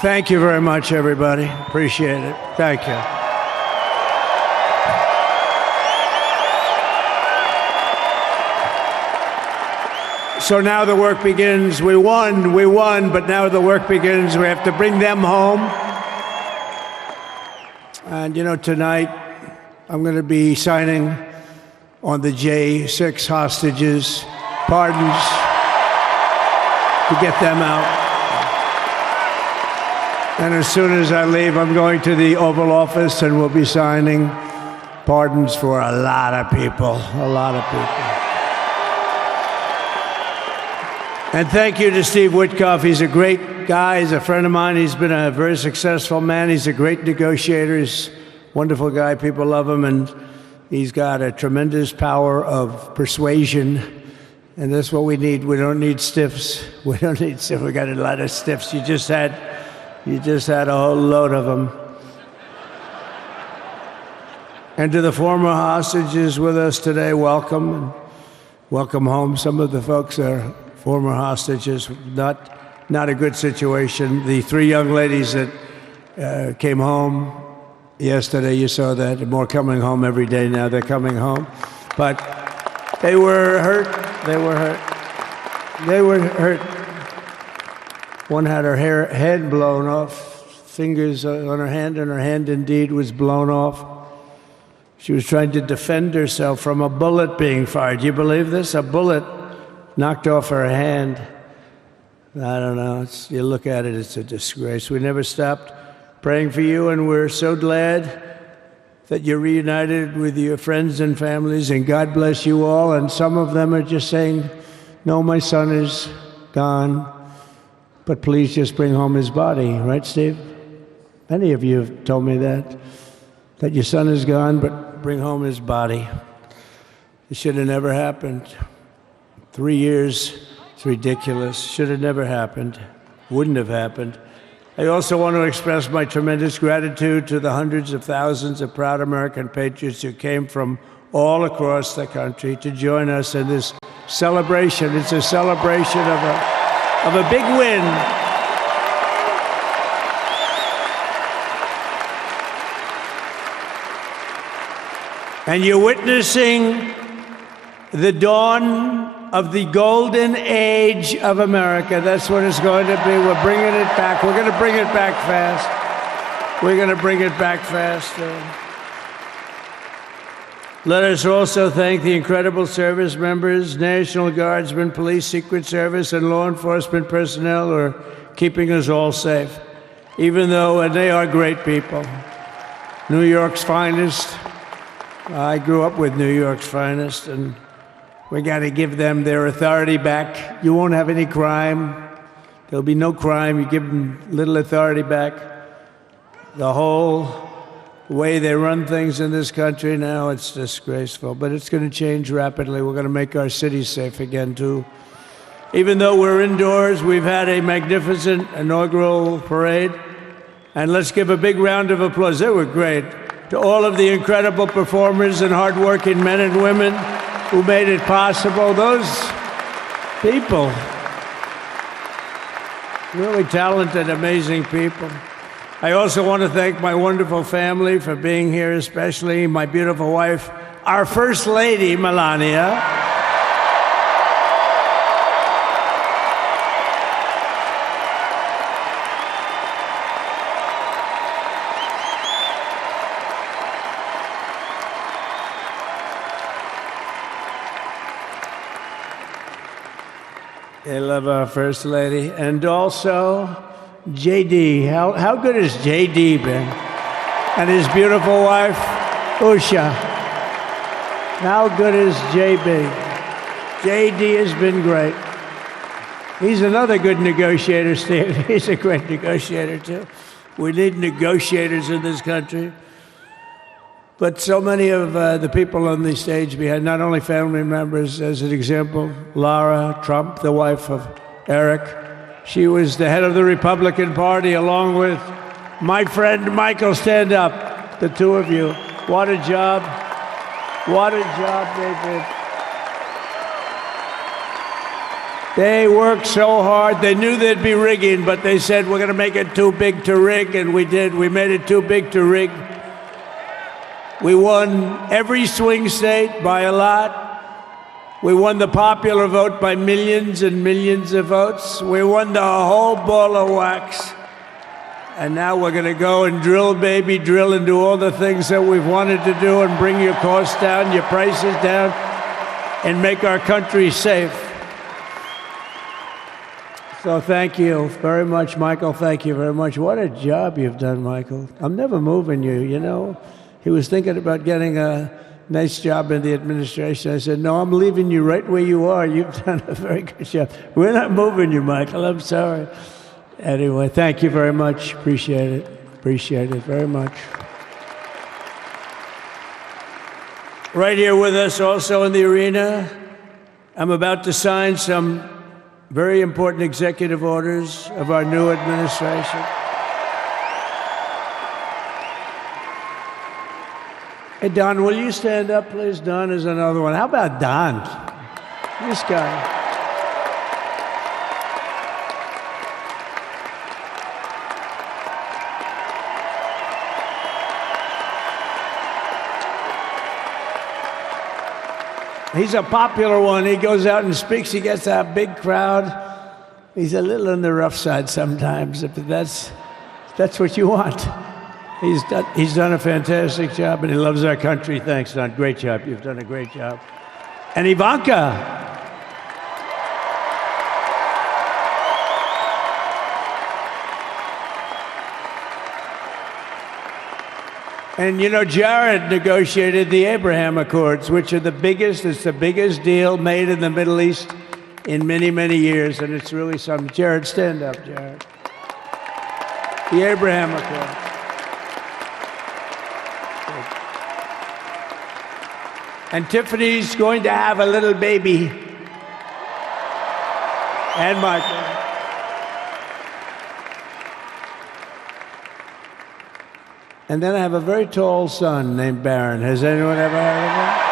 Thank you very much, everybody. Appreciate it. Thank you. So now the work begins. We won, but now the work begins. We have to bring them home. And you know, tonight I'm going to be signing on the J6 hostages, pardons, to get them out. And as soon as I leave, I'm going to the Oval Office and we'll be signing pardons for a lot of people, a lot of people. And thank you to Steve Witkoff. He's a great guy. He's a friend of mine. He's been a very successful man. He's a great negotiator. He's a wonderful guy. People love him. And he's got a tremendous power of persuasion. And that's what we need. We don't need stiffs. We don't need stiffs. We got a lot of stiffs. You just had a whole load of them. And to the former hostages with us today, welcome. And welcome home. Some of the folks are former hostages. Not a good situation. The three young ladies that came home yesterday, you saw that. More coming home every day now. They're coming home. But they were hurt. They were hurt. They were hurt. One had her head blown off, fingers on her hand, and her hand indeed was blown off. She was trying to defend herself from a bullet being fired. Do you believe this? A bullet knocked off her hand. I don't know. You look at it, it's a disgrace. We never stopped praying for you, and we're so glad that you're reunited with your friends and families, and God bless you all. And some of them are just saying, no, my son is gone. But please just bring home his body, right, Steve? Many of you have told me that your son is gone, but bring home his body. It should have never happened. 3 years, it's ridiculous. Should have never happened. Wouldn't have happened. I also want to express my tremendous gratitude to the hundreds of thousands of proud American patriots who came from all across the country to join us in this celebration. It's a celebration of a big win. And you're witnessing the dawn of the golden age of America. That's what it's going to be. We're bringing it back. We're going to bring it back fast. We're going to bring it back fast. Let us also thank the incredible service members, National Guardsmen, Police, Secret Service, and law enforcement personnel who are keeping us all safe, even though they are great people. New York's finest. I grew up with New York's finest, and we got to give them their authority back. You won't have any crime. There'll be no crime. You give them little authority back. The whole way they run things in this country now, it's disgraceful. But it's going to change rapidly. We're going to make our cities safe again, too. Even though we're indoors, we've had a magnificent inaugural parade. And let's give a big round of applause. They were great. To all of the incredible performers and hardworking men and women who made it possible. Those people, really talented, amazing people. I also want to thank my wonderful family for being here, especially my beautiful wife, our First Lady, Melania. I love our First Lady. And also JD. How good has JD been? And his beautiful wife, Usha. How good is JB? JD has been great. He's another good negotiator, Steve. He's a great negotiator, too. We need negotiators in this country. But so many of the people on the stage behind, not only family members, as an example, Lara Trump, the wife of Eric. She was the head of the Republican Party, along with my friend Michael. Stand up, the two of you. What a job. What a job they did. They worked so hard. They knew there'd be rigging, but they said, we're going to make it too big to rig, and we did. We made it too big to rig. We won every swing state by a lot. We won the popular vote by millions and millions of votes. We won the whole ball of wax. And now we're going to go and drill, baby, drill, and do all the things that we've wanted to do and bring your costs down, your prices down, and make our country safe. So thank you very much, Michael. Thank you very much. What a job you've done, Michael. I'm never moving you, you know. He was thinking about getting a nice job in the administration. I said, no, I'm leaving you right where you are. You've done a very good job. We're not moving you, Michael. I'm sorry. Anyway, thank you very much. Appreciate it. Appreciate it very much. Right here with us also in the arena, I'm about to sign some very important executive orders of our new administration. Hey, Don, will you stand up, please? Don is another one. How about Don? This guy. He's a popular one. He goes out and speaks. He gets a big crowd. He's a little on the rough side sometimes, but that's what you want. He's done a fantastic job, and he loves our country. Thanks, Don. Great job. You've done a great job. And Ivanka. And, you know, Jared negotiated the Abraham Accords, which are the biggest deal made in the Middle East in many, many years, and it's really something. Jared, stand up, Jared. The Abraham Accords. And Tiffany's going to have a little baby. And Michael. And then I have a very tall son named Barron. Has anyone ever heard of him?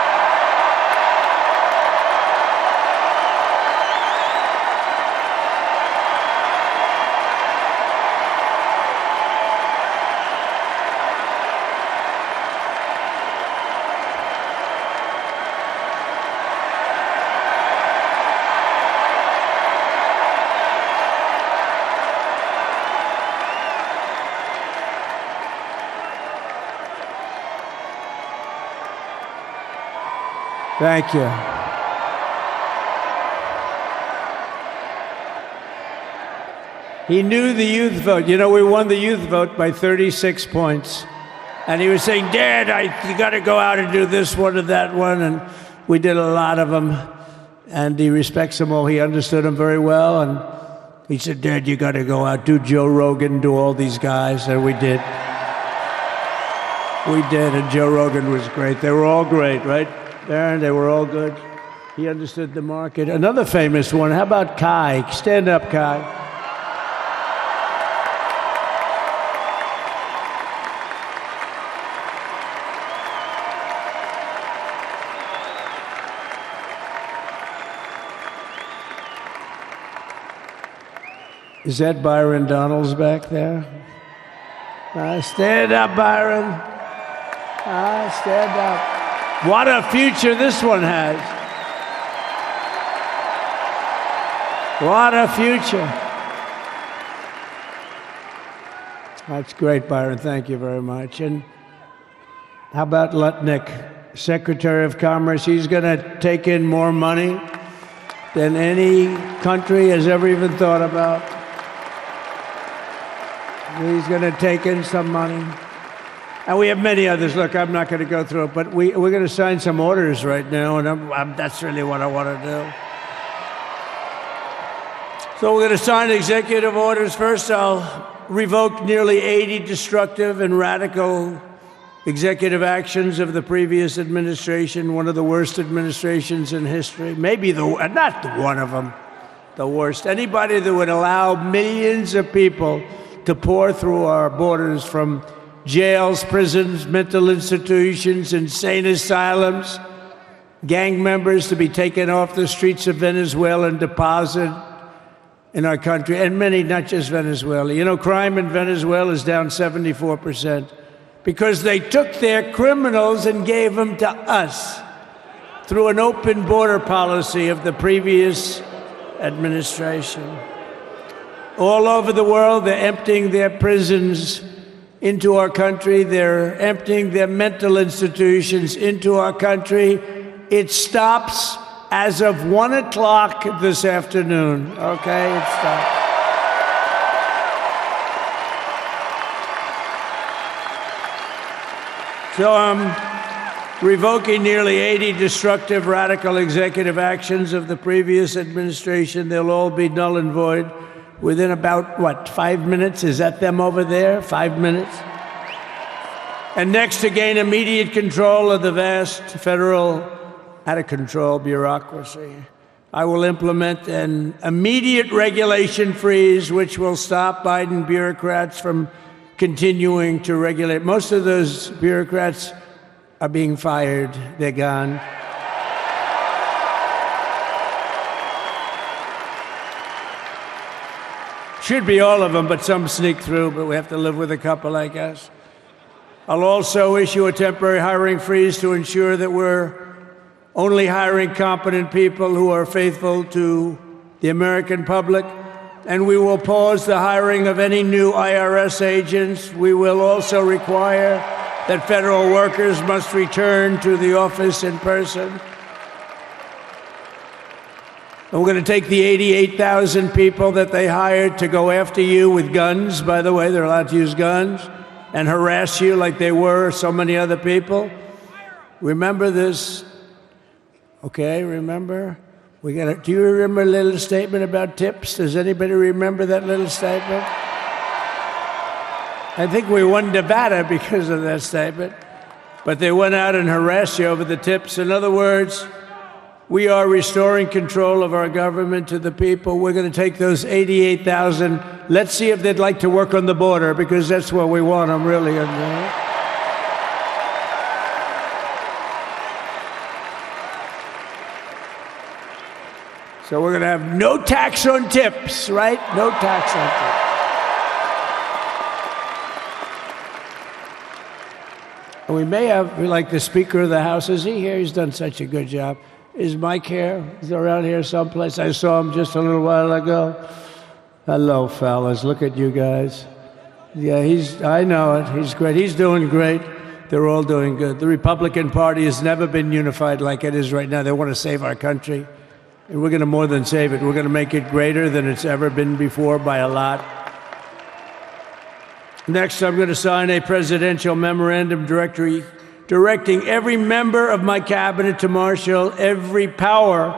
Thank you. He knew the youth vote. You know, we won the youth vote by 36 points. And he was saying, Dad, you got to go out and do this one and that one. And we did a lot of them. And he respects them all. He understood them very well. And he said, Dad, you got to go out, do Joe Rogan, do all these guys. And we did. We did. And Joe Rogan was great. They were all great, right? Aaron, they were all good. He understood the market. Another famous one, how about Kai? Stand up, Kai. Is that Byron Donalds back there? Stand up, Byron. Stand up. What a future this one has. What a future. That's great, Byron. Thank you very much. And how about Lutnick, Secretary of Commerce? He's going to take in more money than any country has ever even thought about. He's going to take in some money. And we have many others. Look, I'm not going to go through it, but we're going to sign some orders right now, and that's really what I want to do. So we're going to sign executive orders. First, I'll revoke nearly 80 destructive and radical executive actions of the previous administration, one of the worst administrations in history. Maybe not one of them, the worst. Anybody that would allow millions of people to pour through our borders from jails, prisons, mental institutions, insane asylums, gang members to be taken off the streets of Venezuela and deposited in our country, and many, not just Venezuela. You know, crime in Venezuela is down 74% because they took their criminals and gave them to us through an open border policy of the previous administration. All over the world, they're emptying their prisons into our country. They're emptying their mental institutions into our country. It stops as of 1 o'clock this afternoon. Okay, it stops. So I'm revoking nearly 80 destructive, radical executive actions of the previous administration. They'll all be null and void within about, 5 minutes? Is that them over there? 5 minutes? And next, to gain immediate control of the vast federal, out-of-control bureaucracy, I will implement an immediate regulation freeze, which will stop Biden bureaucrats from continuing to regulate. Most of those bureaucrats are being fired. They're gone. Should be all of them, but some sneak through, but we have to live with a couple, I guess. I'll also issue a temporary hiring freeze to ensure that we're only hiring competent people who are faithful to the American public. And we will pause the hiring of any new IRS agents. We will also require that federal workers must return to the office in person. And we're going to take the 88,000 people that they hired to go after you with guns. By the way, they're allowed to use guns and harass you like they were so many other people. Remember this. Okay, remember? Do you remember a little statement about tips? Does anybody remember that little statement? I think we won Nevada because of that statement. But they went out and harassed you over the tips. In other words, we are restoring control of our government to the people. We're going to take those 88,000. Let's see if they'd like to work on the border, because that's where we want them, really. So we're going to have no tax on tips, right? No tax on tips. And we may have, like the Speaker of the House, is he here? He's done such a good job. Is Mike here? He's around here someplace. I saw him just a little while ago. Hello, fellas. Look at you guys. Yeah, I know it. He's great. He's doing great. They're all doing good. The Republican Party has never been unified like it is right now. They want to save our country. And we're going to more than save it. We're going to make it greater than it's ever been before by a lot. Next, I'm going to sign a presidential memorandum directing every member of my cabinet to marshal every power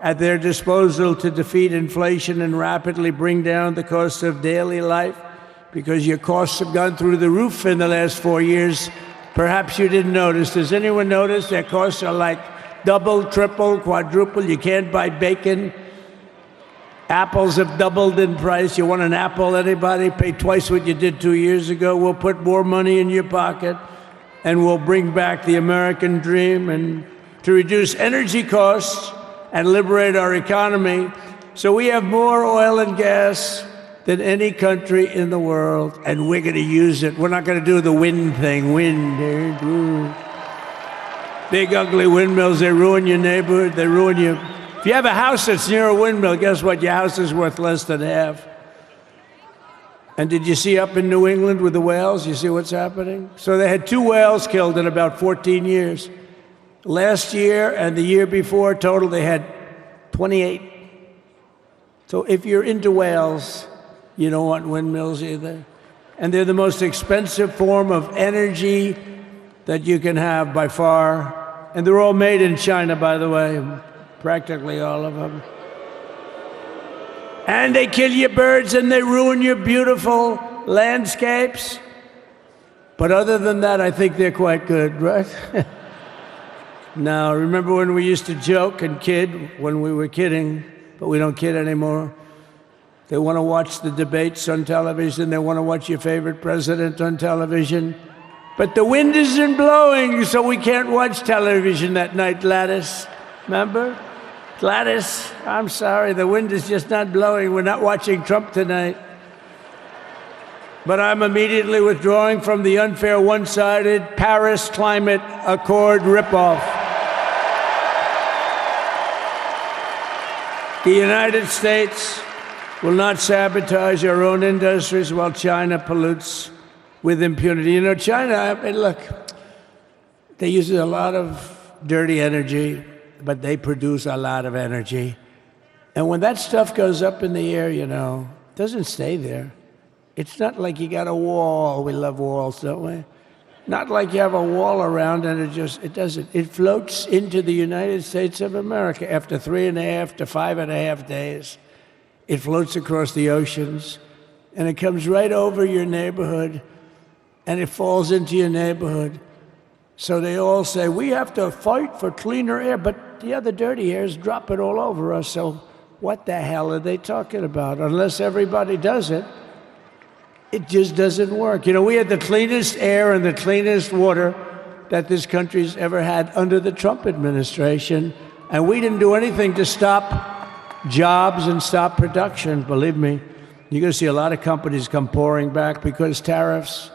at their disposal to defeat inflation and rapidly bring down the cost of daily life, because your costs have gone through the roof in the last 4 years. Perhaps you didn't notice. Does anyone notice their costs are like double, triple, quadruple? You can't buy bacon. Apples have doubled in price. You want an apple, anybody? Pay twice what you did 2 years ago. We'll put more money in your pocket, and we'll bring back the American dream and to reduce energy costs and liberate our economy. So we have more oil and gas than any country in the world, and we're going to use it. We're not going to do the wind thing. Wind. Big, ugly windmills, they ruin your neighborhood. They ruin you. If you have a house that's near a windmill, guess what? Your house is worth less than half. And did you see up in New England with the whales? You see what's happening? So they had 2 whales killed in about 14 years. Last year and the year before, total, they had 28. So if you're into whales, you don't want windmills either. and they're the most expensive form of energy that you can have by far. And they're all made in China, by the way, practically all of them. And they kill your birds and they ruin your beautiful landscapes. But other than that, I think they're quite good, right? Now, remember when we used to joke and kid when we were kidding, but we don't kid anymore? They want to watch the debates on television. They want to watch your favorite president on television. But the wind isn't blowing, so we can't watch television that night, Gladys. Remember? Gladys, I'm sorry, the wind is just not blowing. We're not watching Trump tonight. But I'm immediately withdrawing from the unfair, one-sided Paris Climate Accord ripoff. The United States will not sabotage our own industries while China pollutes with impunity. You know, China, I mean, look, they use a lot of dirty energy, but they produce a lot of energy. And when that stuff goes up in the air, you know, it doesn't stay there. It's not like you got a wall. We love walls, don't we? Not like you have a wall around and it doesn't. It floats into the United States of America after 3.5 to 5.5 days. It floats across the oceans and it comes right over your neighborhood and it falls into your neighborhood. So they all say, we have to fight for cleaner air, but the other dirty air is dropping all over us. So what the hell are they talking about? Unless everybody does it, it just doesn't work. You know, we had the cleanest air and the cleanest water that this country's ever had under the Trump administration, and we didn't do anything to stop jobs and stop production. Believe me, you're going to see a lot of companies come pouring back because tariffs.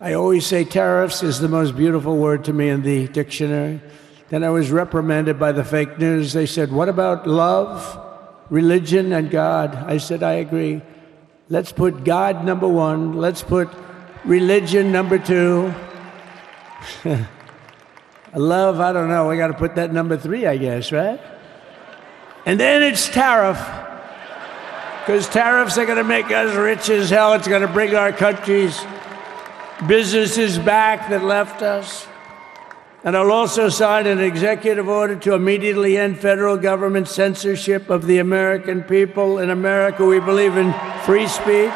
I always say tariffs is the most beautiful word to me in the dictionary. Then I was reprimanded by the fake news. They said, what about love, religion, and God? I said, I agree. Let's put God number one. Let's put religion number two. Love, I don't know. We got to put that number 3, I guess, right? And then it's tariff. Because tariffs are going to make us rich as hell. It's going to bring our country's businesses back that left us. And I'll also sign an executive order to immediately end federal government censorship of the American people. In America, we believe in free speech,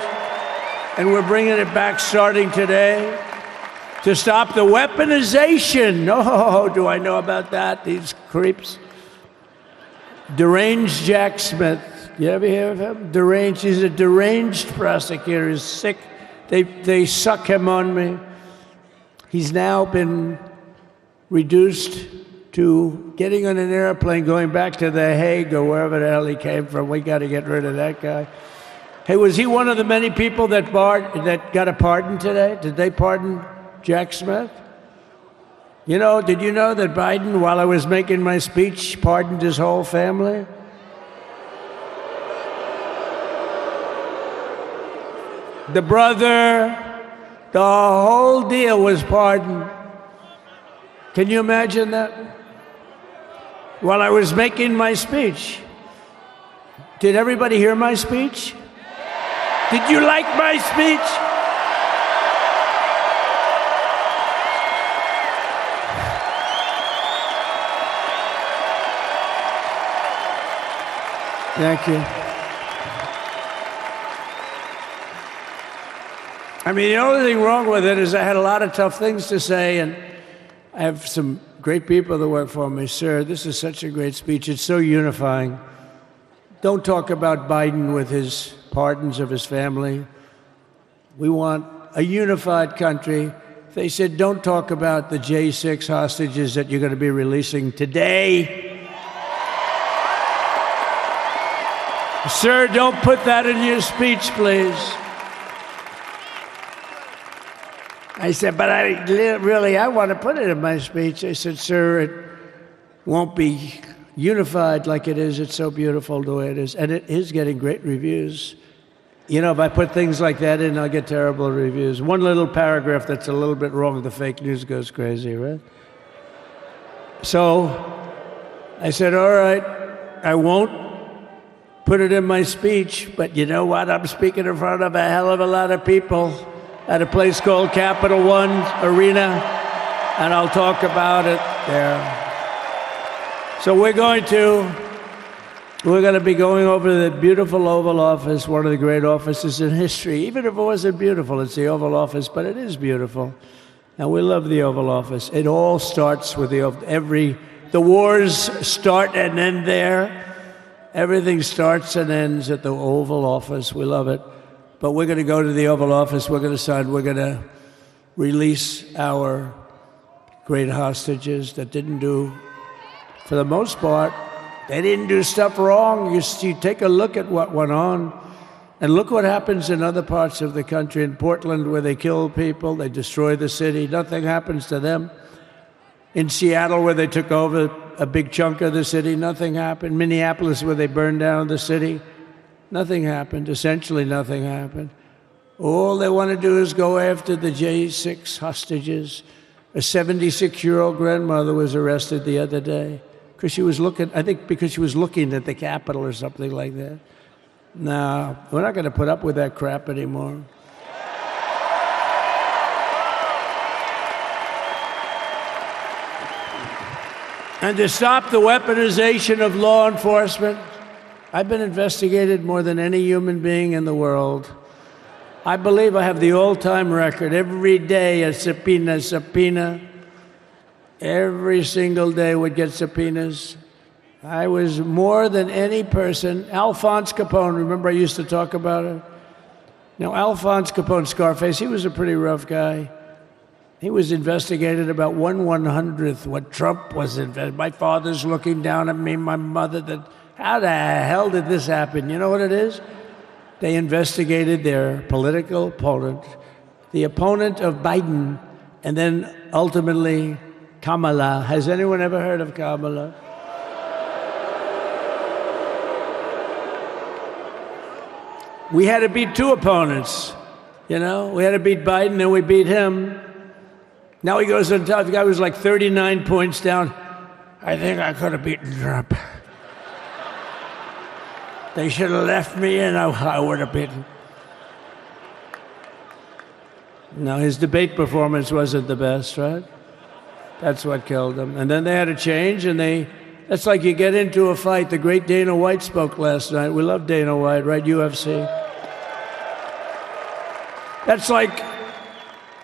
and we're bringing it back starting today to stop the weaponization. Oh, do I know about that? These creeps. Deranged Jack Smith. You ever hear of him? Deranged. He's a deranged prosecutor. He's sick. They suck him on me. He's now been reduced to getting on an airplane, going back to The Hague or wherever the hell he came from. We got to get rid of that guy. Hey, was he one of the many people that got a pardon today? Did they pardon Jack Smith? You know, did you know that Biden, while I was making my speech, pardoned his whole family? The brother, the whole deal was pardoned. Can you imagine that? While I was making my speech. Did everybody hear my speech? Did you like my speech? Thank you. I mean, the only thing wrong with it is I had a lot of tough things to say, and I have some great people that work for me. Sir, this is such a great speech. It's so unifying. Don't talk about Biden with his pardons of his family. We want a unified country. They said, don't talk about the J6 hostages that you're going to be releasing today. Sir, don't put that in your speech, please. I said, but I want to put it in my speech. I said, sir, it won't be unified like it is. It's so beautiful the way it is. And it is getting great reviews. You know, if I put things like that in, I'll get terrible reviews. One little paragraph that's a little bit wrong, the fake news goes crazy, right? So I said, all right, I won't put it in my speech, but you know what? I'm speaking in front of a hell of a lot of people. at a place called Capital One Arena, and I'll talk about it there. So we're going to be going over the beautiful Oval Office, one of the great offices in history. Even if it wasn't beautiful, it's the Oval Office, but it is beautiful. And we love the Oval Office. It all starts with the wars start and end there. Everything starts and ends at the Oval Office. We love it. But we're going to go to the Oval Office. We're going to release our great hostages that didn't do, for the most part, they didn't do stuff wrong. You take a look at what went on, and look what happens in other parts of the country. In Portland, where they kill people, they destroy the city, nothing happens to them. In Seattle, where they took over a big chunk of the city, nothing happened. Minneapolis, where they burned down the city, nothing happened. Essentially nothing happened. All they want to do is go after the J6 hostages. A 76-year-old grandmother was arrested the other day because she was looking at the Capitol or something like that. No, we're not going to put up with that crap anymore. And to stop the weaponization of law enforcement, I've been investigated more than any human being in the world. I believe I have the all-time record. Every day a subpoena. Every single day would get subpoenas. I was more than any person. Alphonse Capone, remember I used to talk about it? Now, Alphonse Capone, Scarface, he was a pretty rough guy. He was investigated about 1/100th what Trump was investigated. My father's looking down at me, my mother, how the hell did this happen? You know what it is? They investigated their political opponent, the opponent of Biden, and then ultimately Kamala. Has anyone ever heard of Kamala? We had to beat two opponents, you know? We had to beat Biden, then we beat him. Now he goes on top. The guy was like 39 points down. I think I could have beaten Trump. They should have left me in. I would have beaten. No, his debate performance wasn't the best, right? That's what killed him. And then they had to change, and that's like you get into a fight. The great Dana White spoke last night. We love Dana White, right? UFC. That's like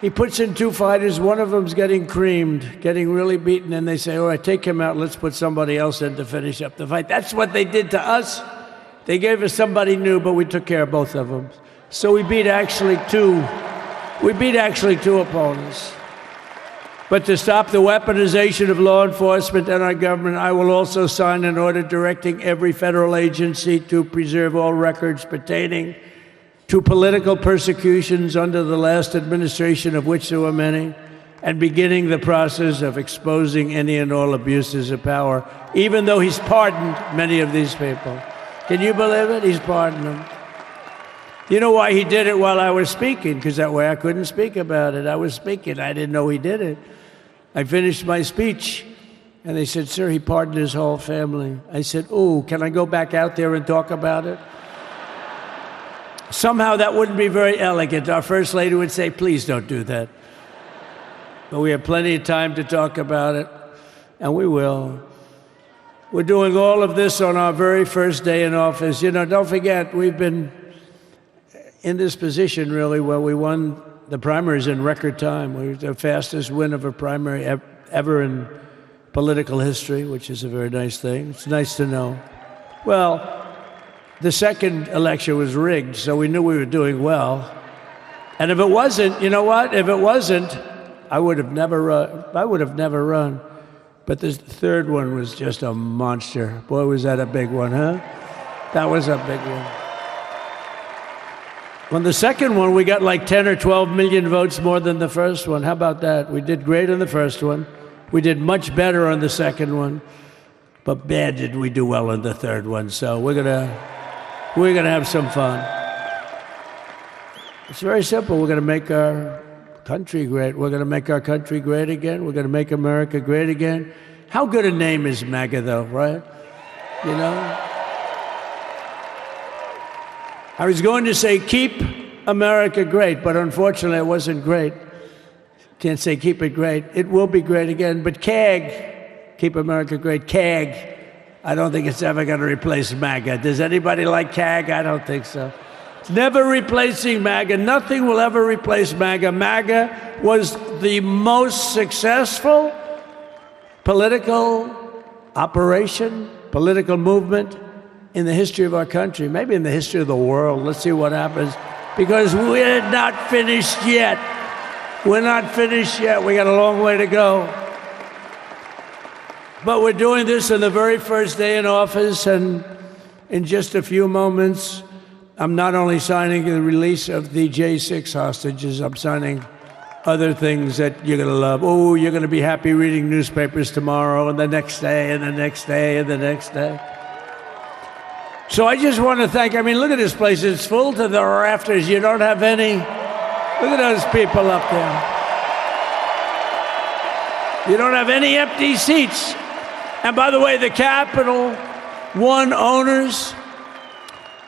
he puts in two fighters, one of them's getting creamed, getting really beaten, and they say, all right, take him out, let's put somebody else in to finish up the fight. That's what they did to us. They gave us somebody new, but we took care of both of them. So we beat actually two opponents. But to stop the weaponization of law enforcement and our government, I will also sign an order directing every federal agency to preserve all records pertaining to political persecutions under the last administration, of which there were many, and beginning the process of exposing any and all abuses of power, even though he's pardoned many of these people. Can you believe it? He's pardoned them. You know why he did it while I was speaking? Because that way I couldn't speak about it. I was speaking. I didn't know he did it. I finished my speech, and they said, sir, he pardoned his whole family. I said, oh, can I go back out there and talk about it? Somehow that wouldn't be very elegant. Our First Lady would say, please don't do that. But we have plenty of time to talk about it, and we will. We're doing all of this on our very first day in office. You know, don't forget, we've been in this position, really, where we won the primaries in record time. We were the fastest win of a primary ever in political history, which is a very nice thing. It's nice to know. Well, the second election was rigged, so we knew we were doing well. And if it wasn't, you know what? If it wasn't, I would have never run. But this third one was just a monster. Boy, was that a big one, huh? That was a big one. On the second one, we got like 10 or 12 million votes more than the first one. How about that? We did great on the first one. We did much better on the second one. But bad did we do well on the third one. So we're gonna have some fun. It's very simple. We're gonna make our country great. We're gonna make our country great again. We're gonna make America great again. How good a name is MAGA, though, right? You know? I was going to say, keep America great, but unfortunately it wasn't great. Can't say keep it great. It will be great again, but CAG, keep America great, CAG, I don't think it's ever going to replace MAGA. Does anybody like CAG? I don't think so. It's never replacing MAGA. Nothing will ever replace MAGA. MAGA was the most successful political operation, political movement in the history of our country, maybe in the history of the world. Let's see what happens, because we're not finished yet. We're not finished yet. We got a long way to go. But we're doing this on the very first day in office, and in just a few moments, I'm not only signing the release of the J6 hostages, I'm signing other things that you're going to love. Oh, you're going to be happy reading newspapers tomorrow and the next day and the next day and the next day. So I just want to thank, I mean, look at this place. It's full to the rafters. You don't have any. Look at those people up there. You don't have any empty seats. And by the way, the Capital One owners,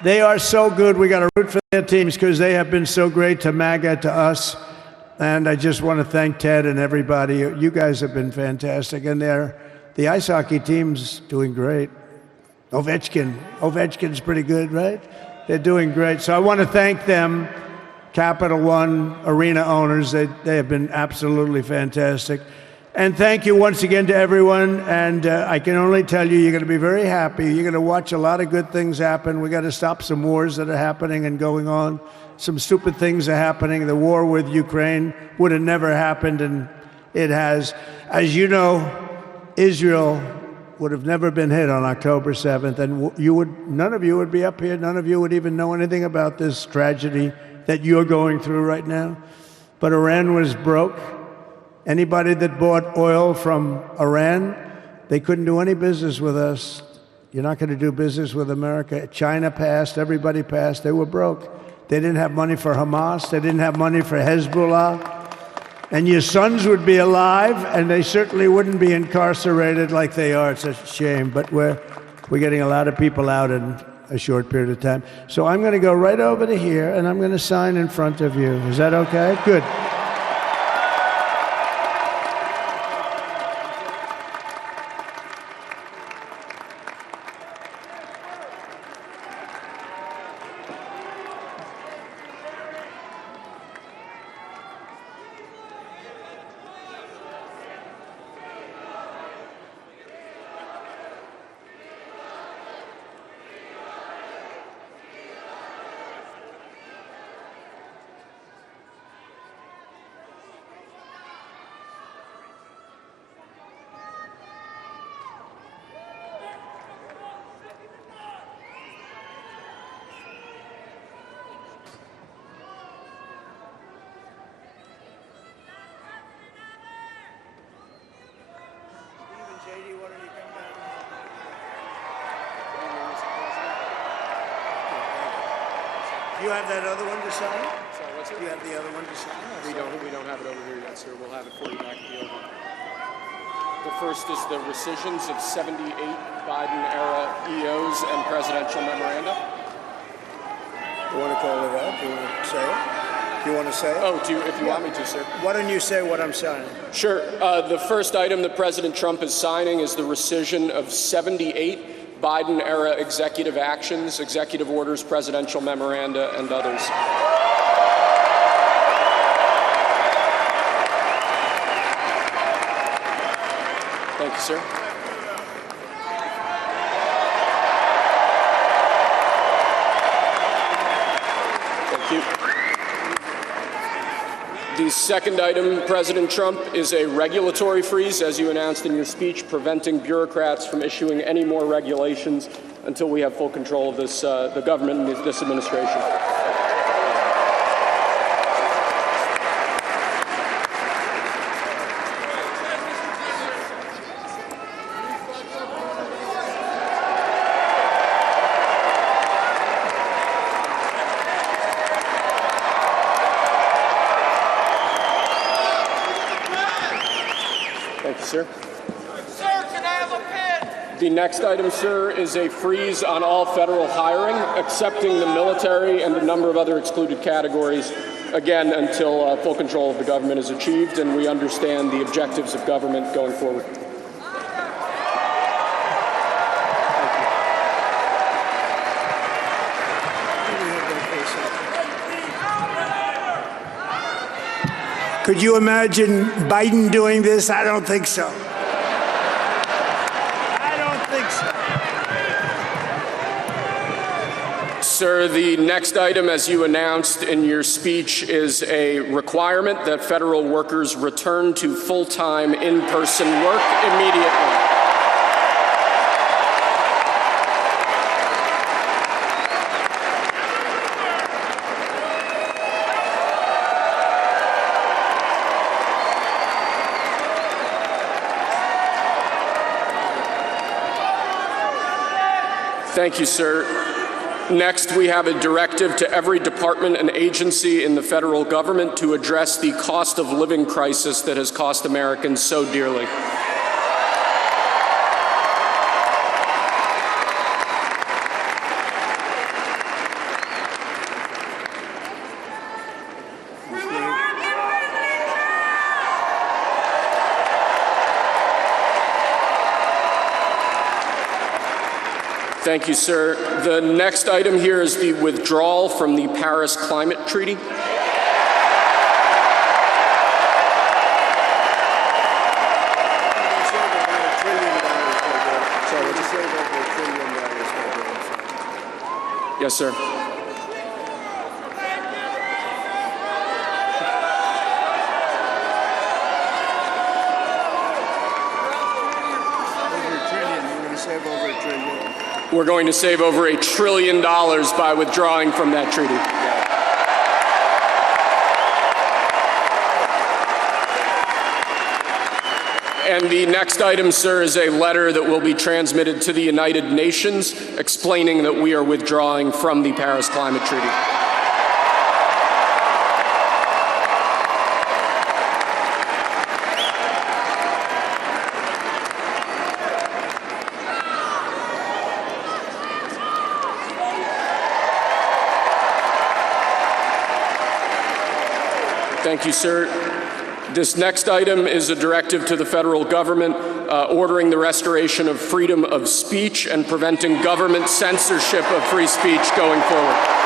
they are so good. We got to root for their teams because they have been so great to MAGA, to us. And I just want to thank Ted and everybody. You guys have been fantastic. And the ice hockey team's doing great. Ovechkin's pretty good, right? They're doing great. So I want to thank them, Capital One arena owners. They have been absolutely fantastic. And thank you once again to everyone. And I can only tell you, you're going to be very happy. You're going to watch a lot of good things happen. We got to stop some wars that are happening and going on. Some stupid things are happening. The war with Ukraine would have never happened, and it has. As you know, Israel would have never been hit on October 7th, and none of you would be up here. None of you would even know anything about this tragedy that you're going through right now. But Iran was broke. Anybody that bought oil from Iran, they couldn't do any business with us. You're not going to do business with America. China passed. Everybody passed. They were broke. They didn't have money for Hamas. They didn't have money for Hezbollah. And your sons would be alive, and they certainly wouldn't be incarcerated like they are. It's a shame. But we're getting a lot of people out in a short period of time. So I'm going to go right over to here, and I'm going to sign in front of you. Is that okay? Good. Do you have that other one to sign? Sorry, what's it? Do you have the other one to sign? We don't have it over here yet, sir. We'll have it for you back at the oval. The first is the rescissions of 78 Biden-era EOs and presidential memoranda. You want to call it out? Do you want to say it? Do you want to say it? Oh, if you want me to, sir. Why don't you say what I'm signing? Sure. The first item that President Trump is signing is the rescission of 78 Biden-era executive actions, executive orders, presidential memoranda, and others. Thank you, sir. Thank you. The second item, President Trump, is a regulatory freeze, as you announced in your speech, preventing bureaucrats from issuing any more regulations until we have full control of this, the government and this administration. Thank you, sir. Sir, can I have a pen? The next item, sir, is a freeze on all federal hiring, excepting the military and a number of other excluded categories, again, until full control of the government is achieved and we understand the objectives of government going forward. Could you imagine Biden doing this? I don't think so. I don't think so. Sir, the next item, as you announced in your speech, is a requirement that federal workers return to full-time in-person work immediately. Thank you, sir. Next, we have a directive to every department and agency in the federal government to address the cost of living crisis that has cost Americans so dearly. Thank you, sir. The next item here is the withdrawal from the Paris Climate Treaty. Yes, sir. We're going to save over $1 trillion by withdrawing from that treaty. And the next item, sir, is a letter that will be transmitted to the United Nations explaining that we are withdrawing from the Paris Climate Treaty. Thank you, sir. This next item is a directive to the federal government ordering the restoration of freedom of speech and preventing government censorship of free speech going forward.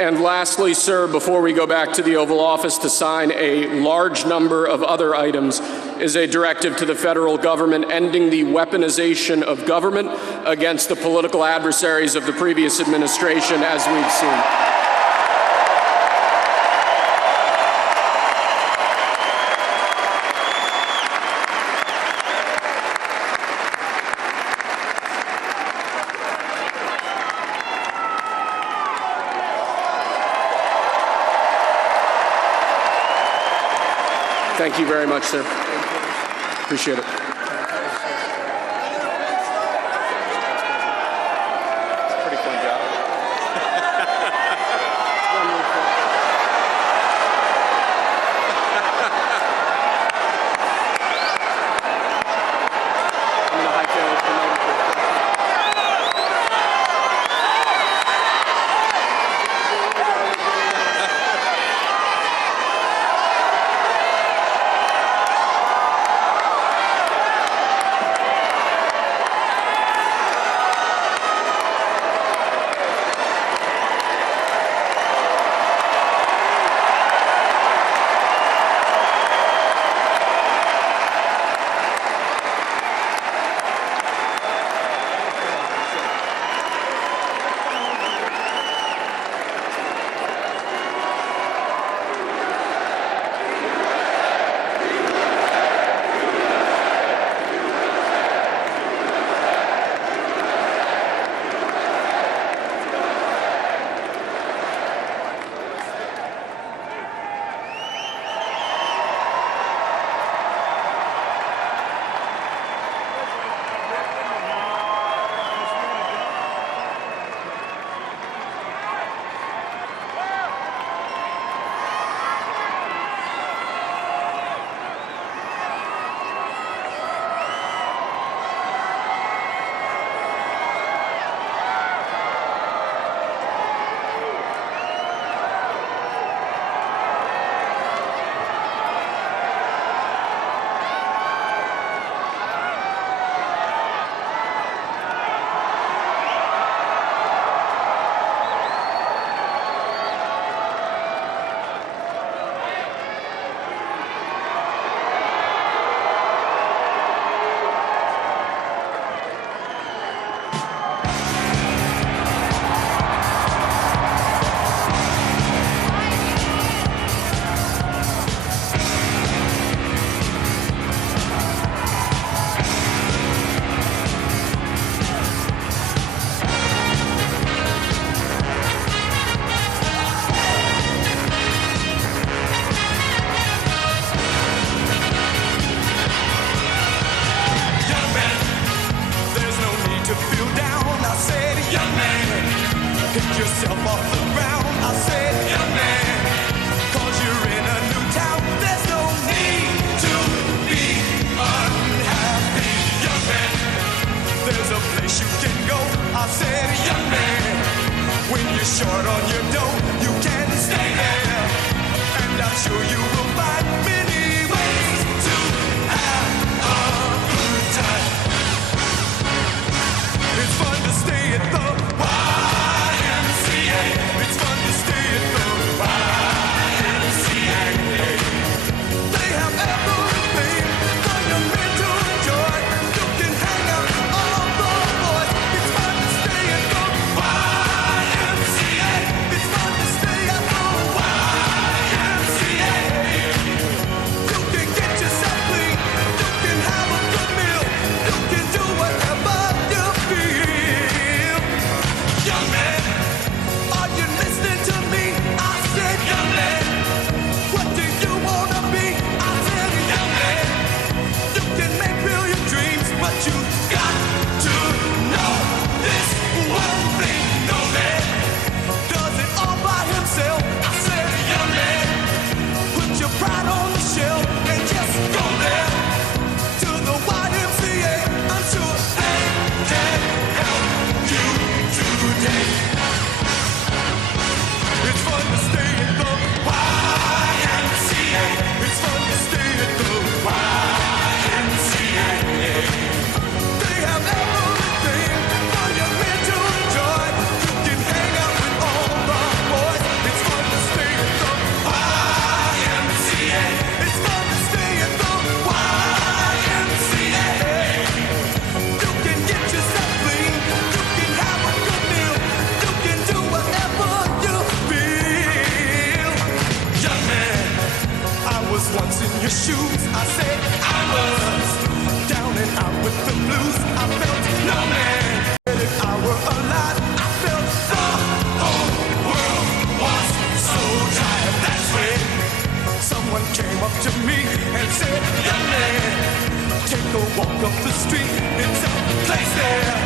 And lastly, sir, before we go back to the Oval Office to sign a large number of other items, is a directive to the federal government ending the weaponization of government against the political adversaries of the previous administration, as we've seen. Thank you very much, sir. Appreciate it. Pretty fun job. I'm gonna hightail it tonight. Pick yourself off the ground, I said, young man, 'cause you're in a new town. There's no need to be unhappy, young man. There's a place you can go, I said, young man. When you're short on your dough, you can stay there, and I'm sure you will find many ways to have a good time. It's fun to stay at the YMCA. It's fun to stay at the YMCA. They have everything for your men to enjoy. You can hang out with all the boys. It's fun to stay at the YMCA. It's fun to stay at the YMCA. You can get yourself clean. You can have a good meal. You can do whatever you feel. Young man, are you listening to me? I said, young man, what do you wanna be? I said, young man, you can make real your dreams, but you got to know this one thing. No man does it all by himself. I said, young man, put your pride on the shelf and just go there to the YMCA. I'm sure they can help you today. It's fun to stay at the YMCA. It's fun to stay at the YMCA. They have everything for your men to enjoy. You can hang out with all the boys. It's fun to stay at the YMCA. It's fun to stay at the YMCA. You can get yourself clean. You can have a good meal. You can do whatever you feel. Young man, I was once in your shoes. I said I was down and out with the blues. I felt no man. If I were alive, I felt the whole world was so tired. That's when someone came up to me and said, young man, take a walk up the street. It's a place there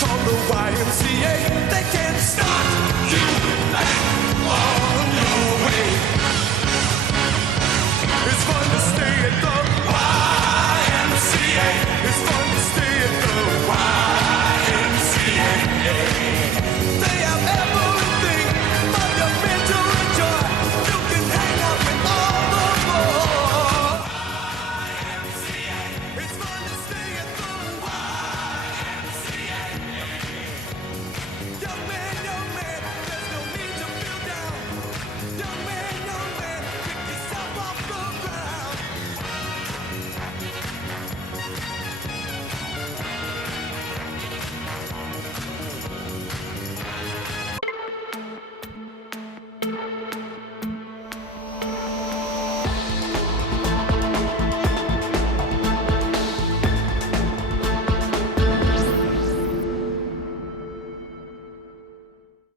called the YMCA. They can't